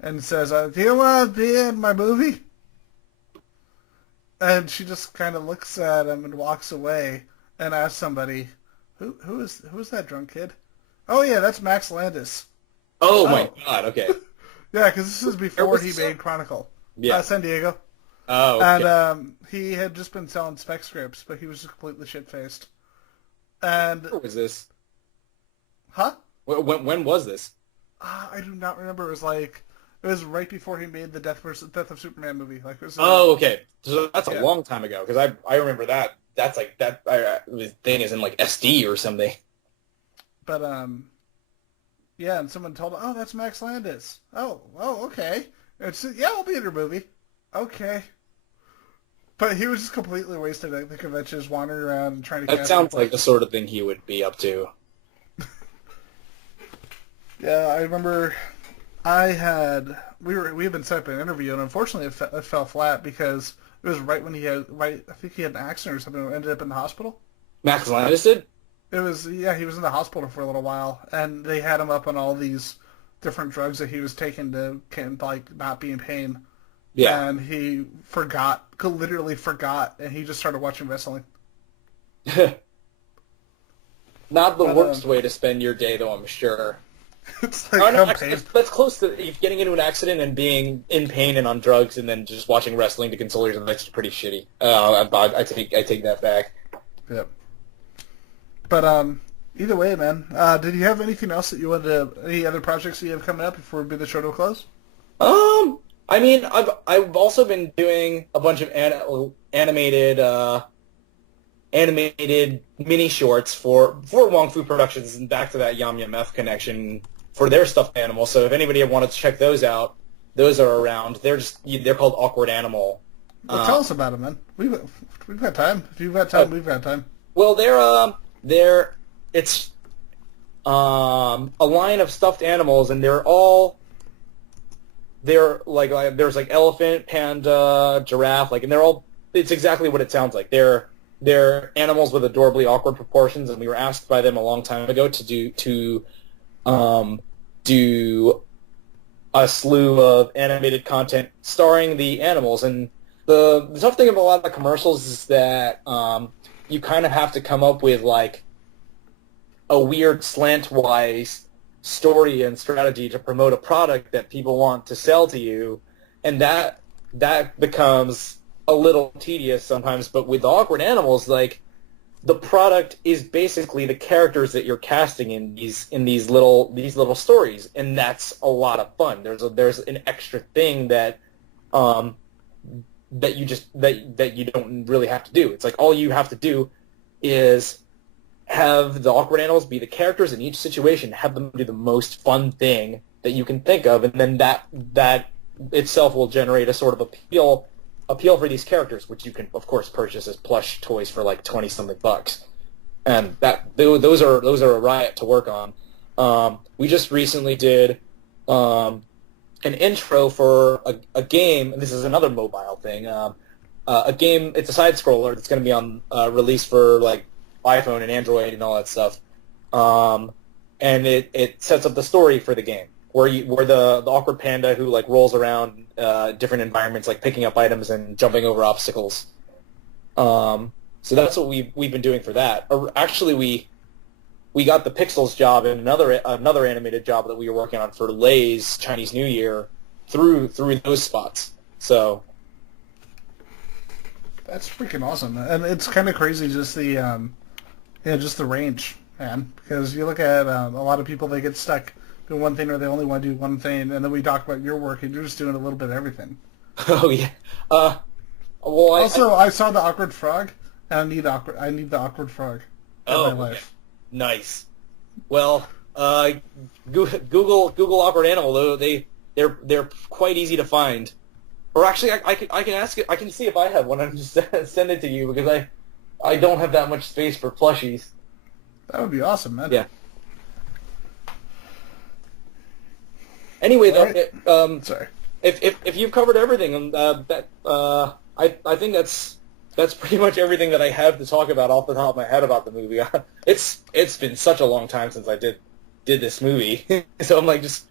and says, "Do you want to be in my movie?" And she just kind of looks at him and walks away and asks somebody, "Who is that drunk kid?" "Oh yeah, that's Max Landis." Oh my God. Okay. Yeah, because this is before he made Chronicle. Yeah. San Diego. Oh. Okay. And he had just been selling spec scripts, but he was just completely shit-faced. And Where was this? Huh? When was this? I do not remember. It was right before he made the Death of Superman movie. Like, it was, Oh, okay. So that's a long time ago, because I remember that. That's like that. The thing is in like SD or something. But yeah, and someone told him, "Oh, that's Max Landis." Oh, okay. Yeah, I'll be in your movie. Okay. But he was just completely wasted at the convention, just wandering around and trying to. That sounds like the sort of thing he would be up to. Yeah, I remember. We had been set up an interview, and unfortunately, it fell flat because it was right when I think he had an accident or something, and ended up in the hospital. Max Landis did? He was in the hospital for a little while, and they had him up on all these different drugs that he was taking to not be in pain. Yeah. And he literally forgot, and he just started watching wrestling. Not the worst way to spend your day, though, I'm sure. It's like, that's close to getting into an accident and being in pain and on drugs, and then just watching wrestling to console yourself. That's pretty shitty. I take that back. Yep. But either way, man. Did you have anything else that you wanted to? Any other projects that you have coming up before we bring the show to a close? I mean, I've also been doing a bunch of animated mini shorts for Wong Fu Productions, and back to that Yum Yum F connection for their stuffed animals. So if anybody wanted to check those out, those are around. They're called Awkward Animal. Well, tell us about them, man. We've got time. If you've got time, we've got time. Well, it's a line of stuffed animals, and they're like there's like elephant, panda, giraffe, like, and it's exactly what it sounds like. They're animals with adorably awkward proportions, and we were asked by them a long time ago to do a slew of animated content starring the animals. And the tough thing about a lot of the commercials is that you kind of have to come up with like a weird slantwise story and strategy to promote a product that people want to sell to you, and that becomes a little tedious sometimes. But with the Awkward Animals, like, the product is basically the characters that you're casting in these little stories, and that's a lot of fun. There's an extra thing that that you don't really have to do. It's like all you have to do is have the Awkward Animals be the characters in each situation, have them do the most fun thing that you can think of, and then that itself will generate a sort of appeal for these characters, which you can of course purchase as plush toys for like $20-something bucks, and those are a riot to work on. We just recently did an intro for a game, and this is another mobile thing. A game, it's a side scroller that's going to be on release for like iPhone and Android and all that stuff, and it sets up the story for the game. where the awkward panda who like rolls around different environments, like picking up items and jumping over obstacles. So that's what we've been doing for that. Actually, we got the Pixels job and another animated job that we were working on for Lay's Chinese New Year through those spots. So that's freaking awesome, and it's kind of crazy just the just the range, man. Because you look at a lot of people, they get stuck doing one thing or they only want to do one thing, and then we talk about your work and you're just doing a little bit of everything. Oh yeah. Well, I saw the awkward frog, and I need the awkward frog in my life. Yeah. Nice. Well, Google awkward animal, though they're quite easy to find. Or actually, I can ask it. I can see if I have one and just send it to you, because I don't have that much space for plushies. That would be awesome, man. Yeah. Anyway, though, right. Sorry. If you've covered everything, I think that's pretty much everything that I have to talk about off the top of my head about the movie. It's been such a long time since I did this movie, so I'm like just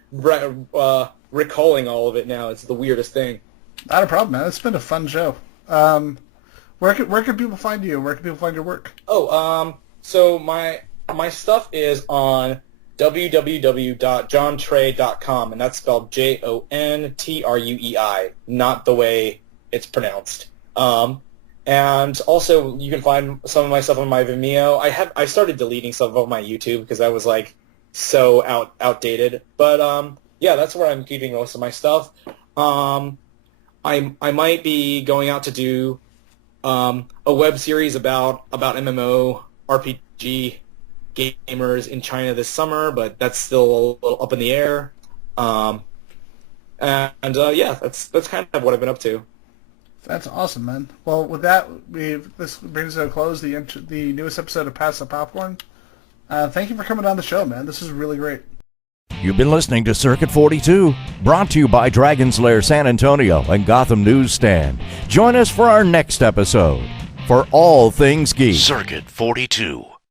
recalling all of it now. It's the weirdest thing. Not a problem, man. It's been a fun show. Where can people find you? Where can people find your work? So my stuff is on www.jontruei.com, and that's spelled JONTRUEI, not the way it's pronounced. And also you can find some of my stuff on my Vimeo. I started deleting stuff on my YouTube because I was like so outdated. But yeah, that's where I'm keeping most of my stuff. I might be going out to do a web series about MMO RPG gamers in China this summer, but that's still a little up in the air. Yeah, that's kind of what I've been up to. That's awesome, man. Well, with that, this brings to a close the newest episode of Pass the Popcorn. Thank you for coming on the show, man. This is really great. You've been listening to Circuit 42, brought to you by Dragon's Lair San Antonio and Gotham Newsstand. Join us for our next episode. For all things geek. Circuit 42.